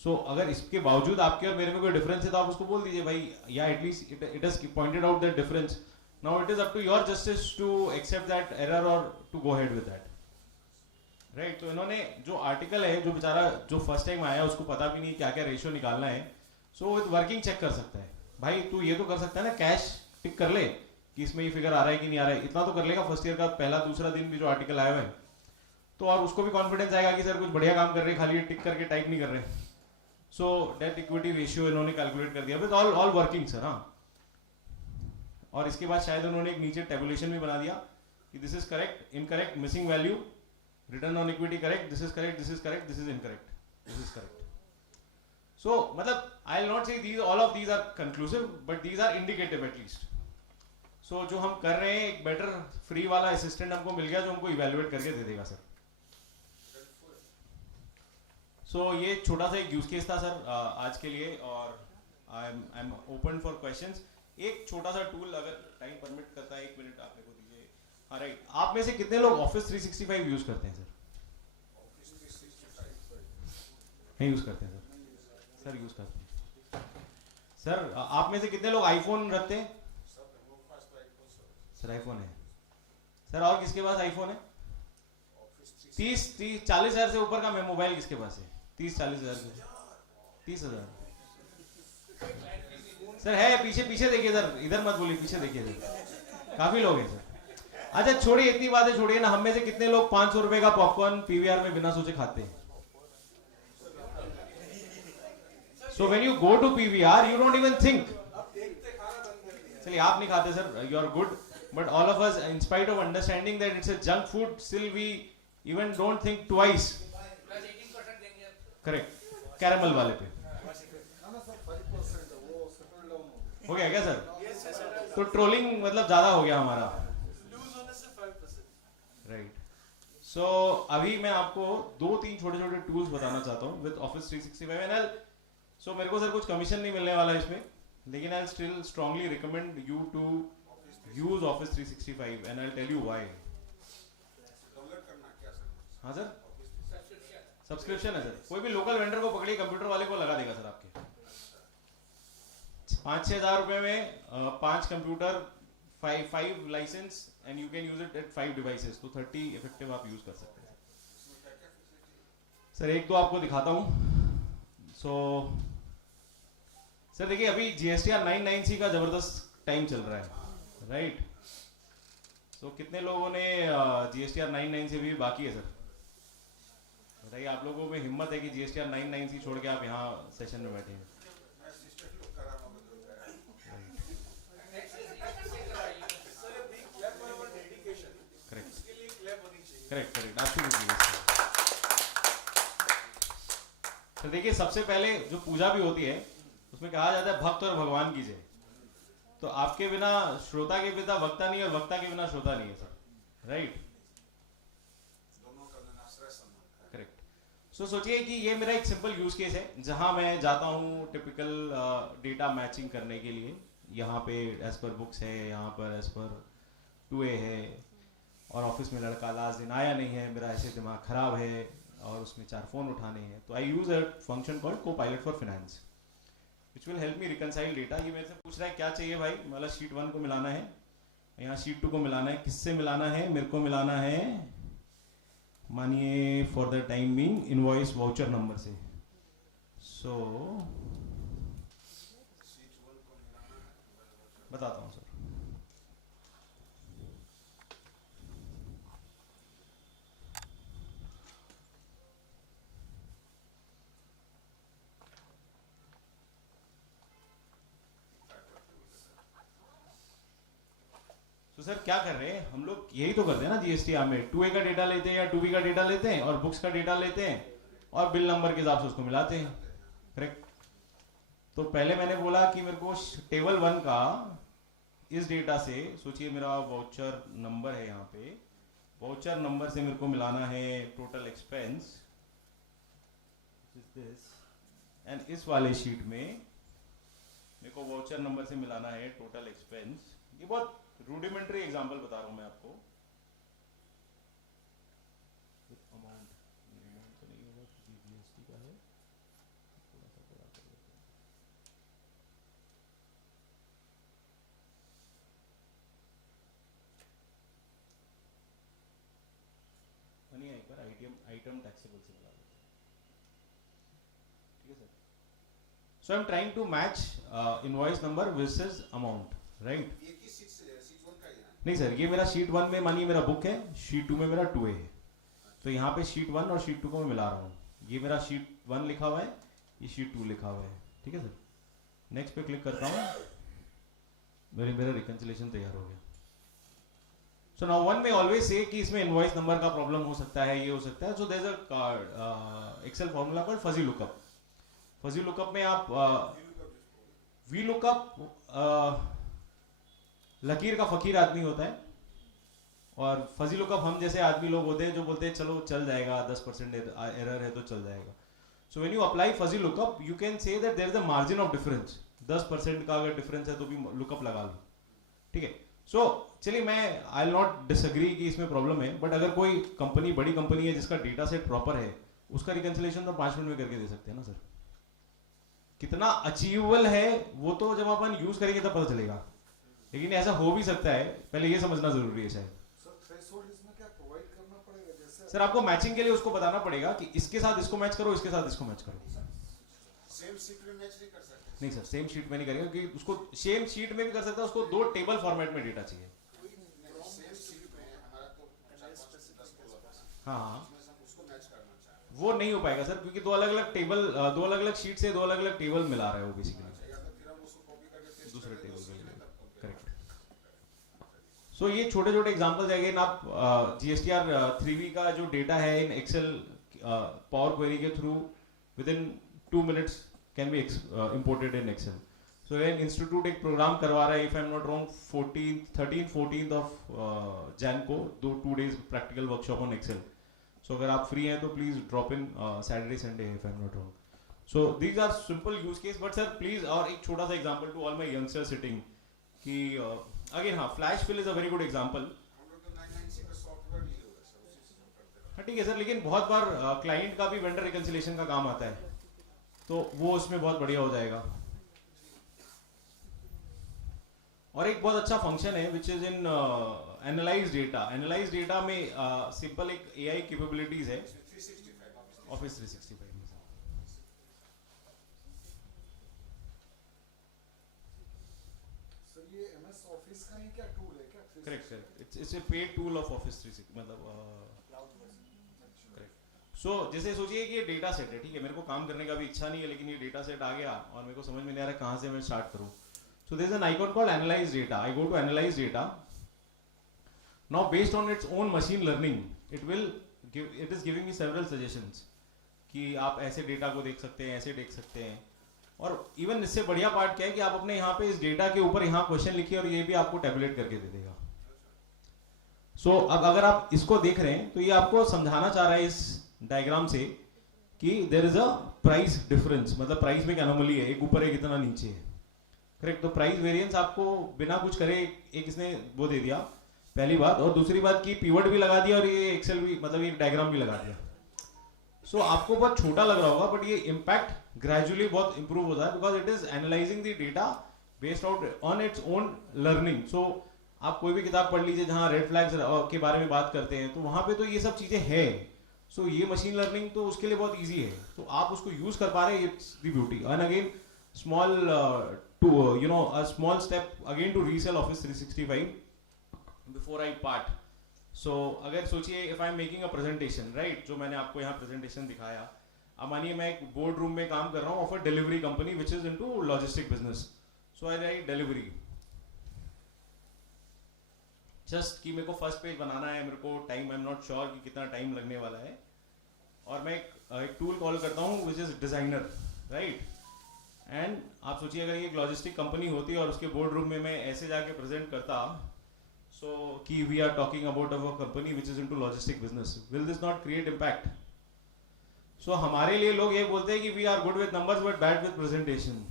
सो अगर इसके बावजूद आपके और मेरे में कोई डिफरेंस है तो आप उसको बोल दीजिए भाई, या at least it is pointed out that difference. Now it is up to your justice to accept that error और to go head with that. Right. तो इन्होंने जो आर्टिकल है, जो बेचारा जो फर्स्ट टाइम आया उसको पता भी नहीं क्या क्या रेशियो निकालना है, सो विद वर्किंग चेक कर सकता है. भाई तू ये तो कर सकता है ना, कैश टिक कर ले कि इसमें ये फिगर आ रहा है कि नहीं आ रहा है, इतना तो कर लेगा फर्स्ट ईयर का पहला दूसरा दिन भी जो आर्टिकल आया हुआ है. तो और उसको भी कॉन्फिडेंस आएगा कि सर कुछ बढ़िया काम कर रहे हैं, खाली ये टिक करके टाइप नहीं कर रहे. सो डेट इक्विटी रेशियो इन्होंने कैलकुलेट कर दिया विद ऑल वर्किंग सर. हाँ, और इसके बाद शायद उन्होंने एक नीचे टेबुलेशन भी बना दिया कि this is correct, incorrect, missing value, return on equity correct, this is correct, this is correct, this is incorrect, this is correct. So मतलब I will not say these all of these are conclusive, but these are indicative at least. सो जो हम कर रहे हैं, एक better free वाला assistant हमको मिल गया जो हमको इवेलुएट करके दे देगा सर. सो ये छोटा सा एक यूज केस था सर आज के लिए, और I am open for questions. एक छोटा सा टूल अगर टाइम परमिट करता है, 1 मिनट आप मेरे को दीजिए. हाँ राइट, आप में से कितने लोग ऑफिस 365 यूज करते हैं सर? नहीं यूज करते हैं सर यूज करते हैं सर. आप में से कितने लोग आईफोन रखते हैं? सर आईफोन है सर. और किसके पास आईफोन है? 30-40 हजार से ऊपर का मैं मोबाइल किसके पास है? 30-40 हजार से 30,000 सर है. पीछे पीछे देखिए सर, इधर मत बोलिए, पीछे देखिए सर, काफी लोग हैं सर. अच्छा छोड़िए, इतनी बातें छोड़िए ना. हम में से कितने लोग 500 रुपए का पॉपकॉर्न पीवीआर में बिना सोचे खाते हैं? So when you go to PVR, you don't even think. चलिए आप नहीं खाते sir, you are good, but all of us, in spite of understanding that it's a junk food, still we even don't think twice. Plus 18% देंगे अब. Correct. Caramel वाले पे ना sir 5% वो सेटल डाउन हो गया क्या सर? तो ट्रोलिंग मतलब ज्यादा हो गया हमारा. राइट. सो अभी मैं आपको 2-3 छोटे छोटे टूल्स बताना चाहता हूँ विद ऑफिस 365 एंड सो मेरे को सर कुछ कमीशन नहीं मिलने वाला है इसमें, लेकिन I still strongly recommend you to use office 365 and I tell you why. हाँ सर, सब्सक्रिप्शन है सर. कोई भी लोकल वेंडर को पकड़िए, कंप्यूटर वाले को लगा देगा सर आपके 5-6 हजार रुपए में 5 computer, 5 licence and you can use it at 5 devices. तो 30 इफेक्टिव आप यूज कर सकते हैं सर. एक तो आपको दिखाता हूँ. सो सर देखिए, अभी जीएसटीआर 990 का जबरदस्त टाइम चल रहा है, राइट. सो कितने लोगों ने जीएसटीआर 990 भी बाकी है सर? बताइए, आप लोगों में हिम्मत है कि जीएसटीआर 990 छोड़ के आप यहाँ सेशन में बैठे हैं? Correct absolutely. तो देखिए, सबसे पहले जो पूजा भी होती है उसमें कहा जाता है भक्त और भगवान की जय. तो आपके बिना श्रोता के पिता वक्ता नहीं, और वक्ता के बिना श्रोता नहीं है सर, राइट. करेक्ट. सो सोचिए कि ये मेरा एक सिंपल यूज केस है जहां मैं जाता हूँ टिपिकल डेटा मैचिंग करने के लिए. यहाँ पे एज पर बुक्स है, यहाँ पर एज पर 2A है, और ऑफिस में लड़का लास्ट दिन आया नहीं है, मेरा ऐसे दिमाग खराब है, और उसमें 4 फोन उठाने हैं. तो I use a function called Copilot for finance which will help me reconcile data. ये मेरे से पूछ रहा है क्या चाहिए भाई, मतलब शीट 1 को मिलाना है, यहाँ शीट 2 को मिलाना है. किससे मिलाना है? मेरे को मिलाना है, मानिए for the time being, invoice voucher number से. सो बताता हूँ सर. तो सर क्या कर रहे हैं हम लोग? यही तो करते हैं ना जीएसटीआर में. 2A का डेटा लेते हैं या 2B का डेटा लेते हैं, और बुक्स का डेटा लेते हैं, और बिल नंबर के हिसाब से उसको मिलाते हैं. करेक्ट. तो पहले मैंने बोला कि मेरे को टेबल 1 का इस डेटा से, सोचिए मेरा वाउचर नंबर है, यहाँ पे वाउचर नंबर से मेरे को मिलाना है टोटल एक्सपेंस, एंड इस वाले शीट में मेरे को वाउचर नंबर से मिलाना है टोटल एक्सपेंस. ये बहुत रूडिमेंट्री एग्जांपल बता रहा हूं मैं आपको. अमाउंट तो नहीं होगा क्योंकि जीएसटी का है. थोड़ा सा बड़ा कर देते हैं. मनी एक बार आइटम टैक्सेबल से मिला देते हैं. ठीक है sir. So I'm trying to match invoice number versus amount, right? एक ही सीट से सीट 1 का ही है. नहीं सर, ये मेरा शीट 1 में मानिए मेरा बुक है, शीट 2 में मेरा 2A है. तो यहाँ पे शीट 1 और शीट 2 को मैं मिला रहा हूँ. ये मेरा शीट 1 लिखा हुआ है, ये शीट 2 लिखा हुआ है. ठीक है सर. नेक्स्ट पे क्लिक करता हूँ, मेरा रिकंसिलेशन तैयार हो गया. सो नाउ वन में ऑलवेज से कि इसमें इनवॉइस नंबर का प्रॉब्लम हो सकता है, ये हो सकता है. So there is a Excel formula called fuzzy lookup. Fuzzy lookup में आप वी लुकअप लकीर का फकीर आदमी होता है, और फजी लुकअप हम जैसे आदमी लोग होते हैं जो बोलते हैं चलो चल जाएगा, 10% एरर है तो चल जाएगा. So when you apply fuzzy lookup you can say that there is a margin of difference. 10% का अगर डिफरेंस है तो भी लुकअप लगा लो. ठीक है. सो चलिए, मैं आई विल नॉट डिसएग्री कि इसमें प्रॉब्लम है, बट अगर कोई कंपनी बड़ी कंपनी है जिसका डेटा सेट प्रॉपर है, उसका रिकंसिलेशन तो 5 मिनट में करके दे सकते हैं ना सर. कितना अचीवेबल है वो तो जब अपन यूज करेंगे तब पता चलेगा, लेकिन ऐसा हो भी सकता है, पहले ये समझना जरूरी है शायद. सर थ्रेशोल्ड इसमें क्या प्रोवाइड करना पड़ेगा? जैसे सर आपको मैचिंग के लिए उसको बताना पड़ेगा कि इसके साथ इसको मैच करो, इसके साथ इसको मैच करो. सेम सीट में मैच नहीं कर सकते. नहीं सर, सेम शीट में नहीं करेगा, क्योंकि उसको सेम शीट में भी कर सकता है, उसको 2 टेबल फॉर्मेट में डेटा चाहिए. सेम सीट में हमारा तो 4-5-10 कोलम है. हाँ हाँ, उसमें से हम उसको मैच करना चाह रहे वो नहीं हो पाएगा सर, क्योंकि 2 अलग अलग टेबल, 2 अलग अलग शीट से 2 अलग अलग टेबल मिला रहे हो बेसिकली हैं. या तो फिर हम उसको कॉपी करके पेस्ट दूसरे करें, टेबल तो में. सीट में तब compare करेक्ट. सो ये छोटे छोटे एग्जांपल्स है. अगेन आप GSTR 3V का जो डेटा है इन एक्सेल पावर क्वेरी के through with in 2 minutes can be imported in Excel. So again institute एक प्रोग्राम करवा रहा है, if I am not wrong 13th of Jan को 2 days practical workshop on Excel. So अगर आप free हैं तो please drop in Saturday Sunday if I am not wrong. So these are simple use case. But sir please, और एक छोटा सा example to all my youngsters sitting कि again हाँ, flash fill is a very good example. हम लोग तो 996 का सॉफ्टवेयर लिए हुए सर, उसी से हम करते हैं. हाँ ठीक है सर, लेकिन बहुत बार क्लाइंट का भी वेंडर रिकंसिलेशन का काम आता है, तो वो उसमें बहुत बढ़िया हो जाएगा. और एक बहुत अच्छा फंक्शन है which is in analyse data. Analyse data में सिंपल एक AI कैपेबिलिटीज है 365 ऑफिस 365 में. सर ये MS ऑफिस का ही क्या टूल है क्या? Correct correct. It's a paid tool of office 365, मतलब करेक्ट. सो जैसे सोचिए कि ये डेटा सेट है, ठीक है, मेरे को काम करने का भी इच्छा नहीं है, लेकिन ये डेटा सेट आ गया और मेरे को समझ में नहीं आ रहा कहाँ से मैं स्टार्ट करूँ. So there is an icon called analyze data. I go to analyze data. Now based on its own machine learning, it is giving me several suggestions कि आप ऐसे डेटा को देख सकते हैं, ऐसे देख सकते हैं. और इवन इससे बढ़िया पार्ट क्या है कि आप अपने यहाँ पे इस डेटा के ऊपर यहाँ क्वेश्चन लिखिए और ये भी आपको टेबुलेट करके दे देगा. सो अब अगर आप इसको देख रहे हैं तो ये आपको समझाना चाह रहा है इस डायग्राम से कि there is a price difference, मतलब प्राइस में एक एनोमली है, एक ऊपर एक इतना नीचे है. करेक्ट. तो प्राइस वेरिएंस आपको बिना कुछ करे एक इसने वो दे दिया, पहली बात. और दूसरी बात की पिवट भी लगा दिया और ये एक्सेल भी, मतलब ये डायग्राम भी लगा दिया. सो आपको बहुत छोटा लग रहा होगा, बट ये इम्पैक्ट ग्रेजुअली बहुत इंप्रूव होता है because it is analysing the data based out on its own learning. So आप कोई भी किताब पढ़ लीजिए जहां रेड फ्लैग्स के बारे में बात करते हैं, तो वहां पे तो ये सब चीजें है. सो ये मशीन लर्निंग तो उसके लिए बहुत ईजी है, तो आप उसको यूज कर पा रहे हैं, it's the beauty. And again small to a small step again to resell Office 365 before I part. So अगर सोचिए if I am making a presentation, right, जो मैंने आपको यहाँ presentation दिखाया, अब मानिए मैं एक बोर्ड रूम में काम कर रहा हूँ of a delivery company which is into logistic business. So I write delivery. Just कि मेरे को फर्स्ट पेज बनाना है, मेरे को time, I am not sure कि कितना टाइम लगने वाला है, और मैं एक टूल कॉल करता हूँ which is designer, right. And आप सोचिए अगर ये एक लॉजिस्टिक कंपनी होती और उसके बोर्ड रूम में मैं ऐसे जाके प्रेजेंट करता, सो कि we are talking about a company which is into logistic business, will this not create impact? So हमारे लिए लोग ये बोलते हैं कि we are good with numbers but bad with presentation.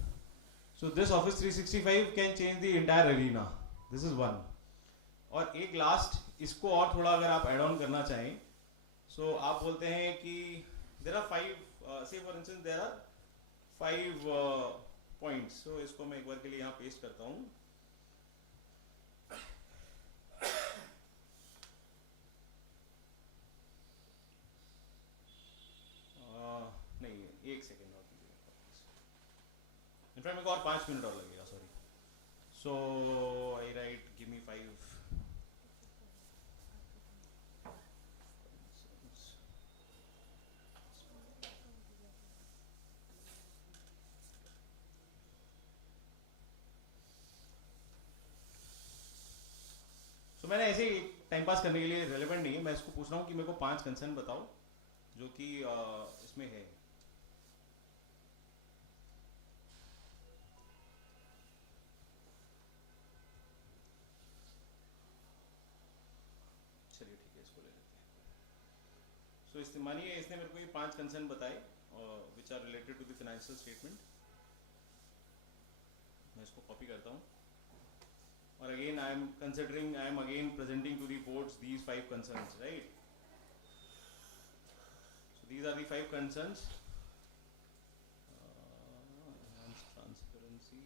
So this office 365 can change the entire arena. This is one. और एक last इसको और थोड़ा अगर आप एड ऑन करना चाहें, सो आप बोलते हैं कि देर are 5 say for instance there are 5 points. So इसको मैं एक बार के लिए यहाँ पेस्ट करता हूँ. नहीं, एक सेकेंड और कीजिएगा. इनफैक्ट मेरे को और 5 मिनट और लगेगा. सॉरी. सो आई राइट गिव मी 5. तो मैंने ऐसे ही टाइम पास करने के लिए रेलेवेंट नहीं है, मैं इसको पूछ रहा हूँ कि मेरे को 5 कंसर्न बताओ जो कि इसमें है. चलिए ठीक है, इसको ले लेते हैं. सो इसने मानिए इसने मेरे को ये 5 कंसर्न बताए which are related to the financial statement. मैं इसको कॉपी करता हूँ. और again I am again presenting to the boards these 5 concerns, right? So these are the 5 concerns. Enhanced transparency.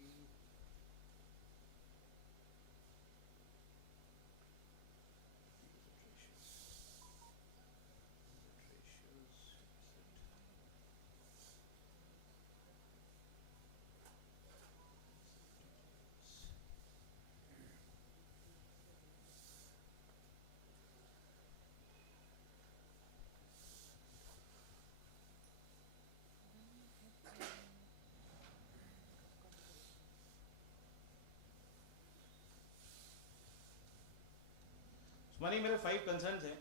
मानिए मेरे 5 concerns हैं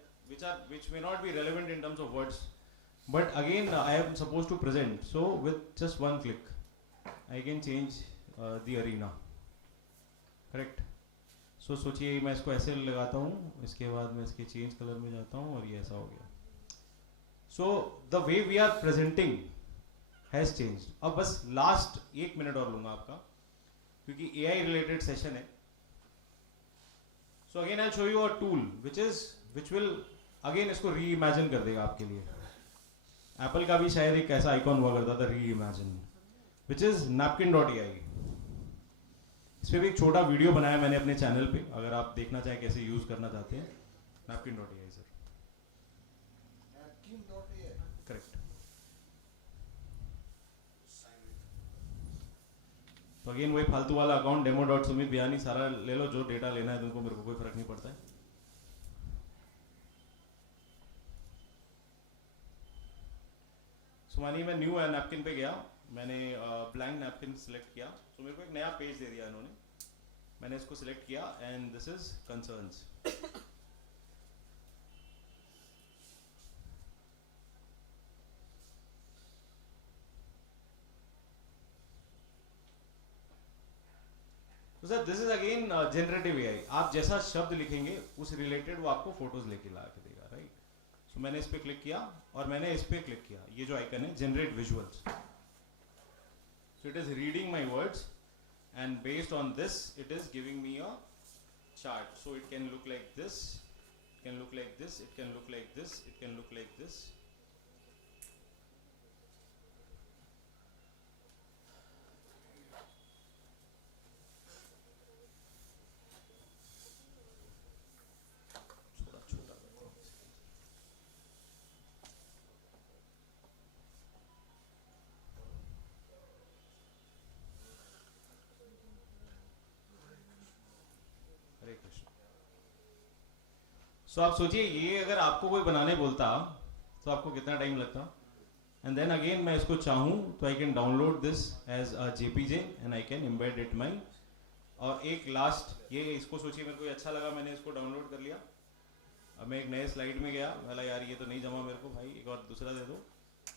which may not be relevant in terms of words, but again I am supposed to present, so with just one click I can change the arena, correct? So सोचिए मैं इसको ऐसे लगाता हूँ, इसके बाद मैं इसके चेंज कलर में जाता हूँ और ये ऐसा हो गया. So the way we are presenting has changed. अब बस लास्ट 1 मिनट और लूँगा आपका, क्योंकि AI related session है. So again I'll show you a tool which will again इसको reimagine कर देगा आपके लिए. Apple का भी शायद एक ऐसा आइकॉन हुआ करता था reimagine, which is napkin.ai. इस पे भी एक छोटा वीडियो बनाया मैंने अपने चैनल पे, अगर आप देखना चाहें कैसे यूज करना चाहते हैं. napkin.ai sir. Napkin.ai. करेक्ट. तो अगेन वही फालतू वाला अकाउंट demo.sumit बियानी सारा ले लो, जो डेटा लेना है तुमको, मेरे को कोई फर्क नहीं पड़ता है. सुमानी मैं न्यू नैपकिन पे गया, मैंने ब्लैंक नैपकिन सिलेक्ट किया. तो मेरे को एक नया पेज दे दिया इन्होंने, मैंने इसको सिलेक्ट किया एंड दिस इज कंसर्न्स. तो sir this is again generative AI. आप जैसा शब्द लिखेंगे उस रिलेटेड वो आपको फोटोज लेके ला के देगा, राइट? सो मैंने इस पे क्लिक किया और मैंने इस पे क्लिक किया, ये जो आइकन है generate visuals. So it is reading my words and based on this it is giving me a chart. So it can look like this, it can look like this, it can look like this, it can look like this. सो आप सोचिए ये अगर आपको कोई बनाने बोलता तो आपको कितना टाइम लगता. एंड देन अगेन मैं इसको चाहूँ तो I can download this as a JPG and I can embed it my. और एक लास्ट ये इसको सोचिए मेरे को अच्छा लगा, मैंने इसको डाउनलोड कर लिया. अब मैं एक नए स्लाइड में गया, बोला यार ये तो नहीं जमा मेरे को, भाई एक और दूसरा दे दो.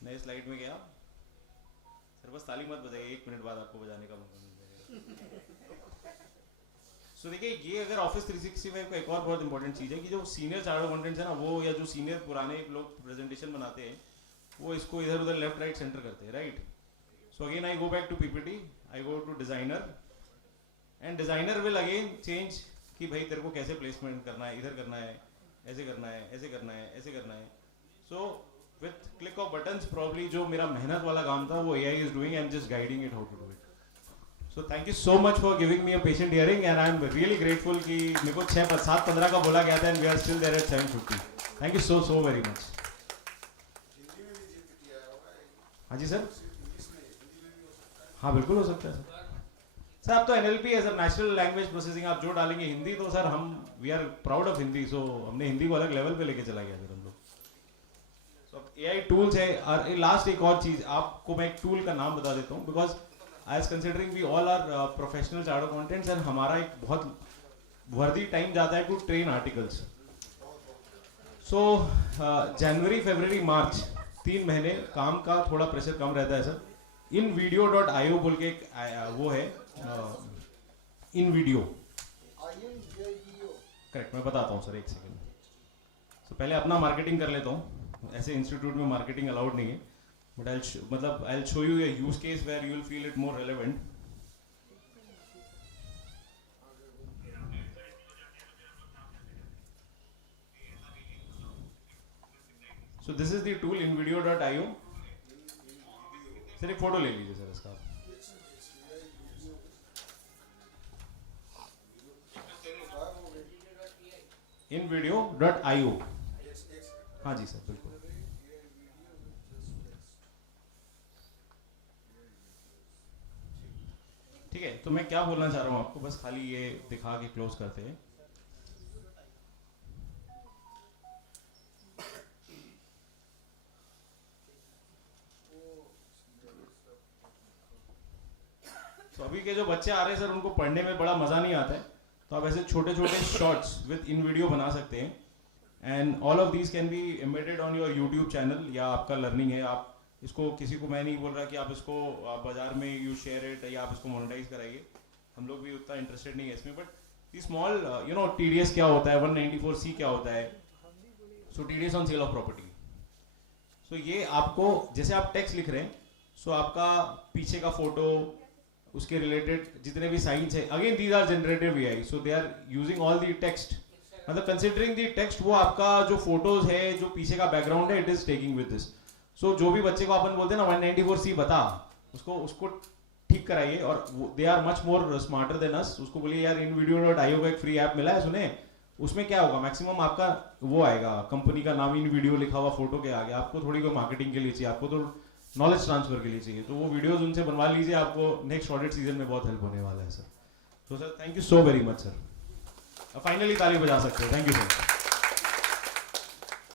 नए स्लाइड में गया. सर बस ताली मत बजाइए, 1 मिनट बाद आपको बजाने का मौका मिल जाएगा. सो देखिए ये अगर ऑफिस 365 का एक और बहुत इंपॉर्टेंट चीज़ है कि जो सीनियर चार्ट अकाउंटेंट्स है ना, वो या जो सीनियर पुराने लोग प्रेजेंटेशन बनाते हैं वो इसको इधर उधर लेफ्ट राइट सेंटर करते हैं, right? So again I go back to PPT, I go to designer and designer will again change कि भाई तेरे को कैसे प्लेसमेंट करना है, इधर करना है, ऐसे करना है, ऐसे करना है, ऐसे करना है. So with click of buttons probably जो मेरा मेहनत वाला काम था वो AI is doing. I'm just guiding it how to do it. So thank you so much for giving me a patient hearing and I'm really grateful कि मेरे को 7:15 का बोला गया था and we are still there at 7:50. Thank you so very much. Hindi में भी जिक्र किया होगा, हाँ जी सर. सिर्फ इंग्लिश में, हिंदी में भी हो सकता है. हाँ बिल्कुल हो सकता है सर. सर आप तो NLP है सर, नेशनल लैंग्वेज प्रोसेसिंग, आप जो डालेंगे हिंदी तो सर हम we are proud of Hindi. So हमने हिंदी को अलग लेवल पे लेके चला गया सर हम लोग. सो AI टूल्स है. और लास्ट एक और चीज आपको मैं एक टूल का नाम बता देता हूँ because as considering we all are professional chartered accountants and हमारा एक बहुत वर्दी टाइम जाता है टू ट्रेन आर्टिकल्स. सो जनवरी फरवरी मार्च 3 महीने काम का थोड़ा प्रेशर कम रहता है सर. InVideo.io बोल के एक वो है InVideo. INVIDEO. करेक्ट, मैं बताता हूँ सर एक सेकेंड. तो पहले अपना मार्केटिंग कर लेता हूँ. ऐसे इंस्टीट्यूट में मार्केटिंग अलाउड नहीं है but I will show you a use case where you will feel it more relevant. So this is the tool InVideo.io. Sir एक फोटो ले लीजिए सर इसका. InVideo.io. हाँ जी सर बिल्कुल. ठीक है, तो मैं क्या बोलना चाह रहा हूँ आपको, बस खाली ये दिखा के क्लोज करते हैं. तो अभी के जो बच्चे आ रहे हैं सर उनको पढ़ने में बड़ा मजा नहीं आता है, तो आप ऐसे छोटे छोटे शॉर्ट्स विद InVideo बना सकते हैं. And all of these can be embedded on your YouTube channel. या आपका लर्निंग है, आप इसको किसी को, मैं नहीं बोल रहा कि आप इसको बाजार में यू शेयर इट या आप इसको मोनेटाइज कराइए, हम लोग भी उतना इंटरेस्टेड नहीं है इसमें. But small you know TDS क्या होता है, 194C क्या होता है, so TDS on sale of property. So ये आपको जैसे आप टेक्स्ट लिख रहे हैं, सो आपका पीछे का फोटो, उसके रिलेटेड जितने भी साइंस है, again these are generative AI, so they are using all the text. मतलब कंसिडरिंग दी टेक्स्ट, वो आपका जो फोटोज है, जो पीछे का बैकग्राउंड है, it is taking with this. So जो भी बच्चे को अपन बोलते हैं ना 194C बता, उसको ठीक कराइए. और they are much more smarter than us. उसको बोलिए यार InVideo.io का एक फ्री ऐप मिला है सुने, उसमें क्या होगा मैक्सिमम आपका वो आएगा, कंपनी का नाम InVideo लिखा हुआ फोटो के आगे. आपको थोड़ी कोई मार्केटिंग के लिए चाहिए, आपको तो नॉलेज ट्रांसफर के लिए चाहिए, तो वो वीडियोस उनसे बनवा लीजिए. आपको नेक्स्ट ऑडिट सीजन में बहुत हेल्प होने वाला है सर. तो sir thank you so very much sir. Finally ताली बजा सकते हैं. Thank you sir.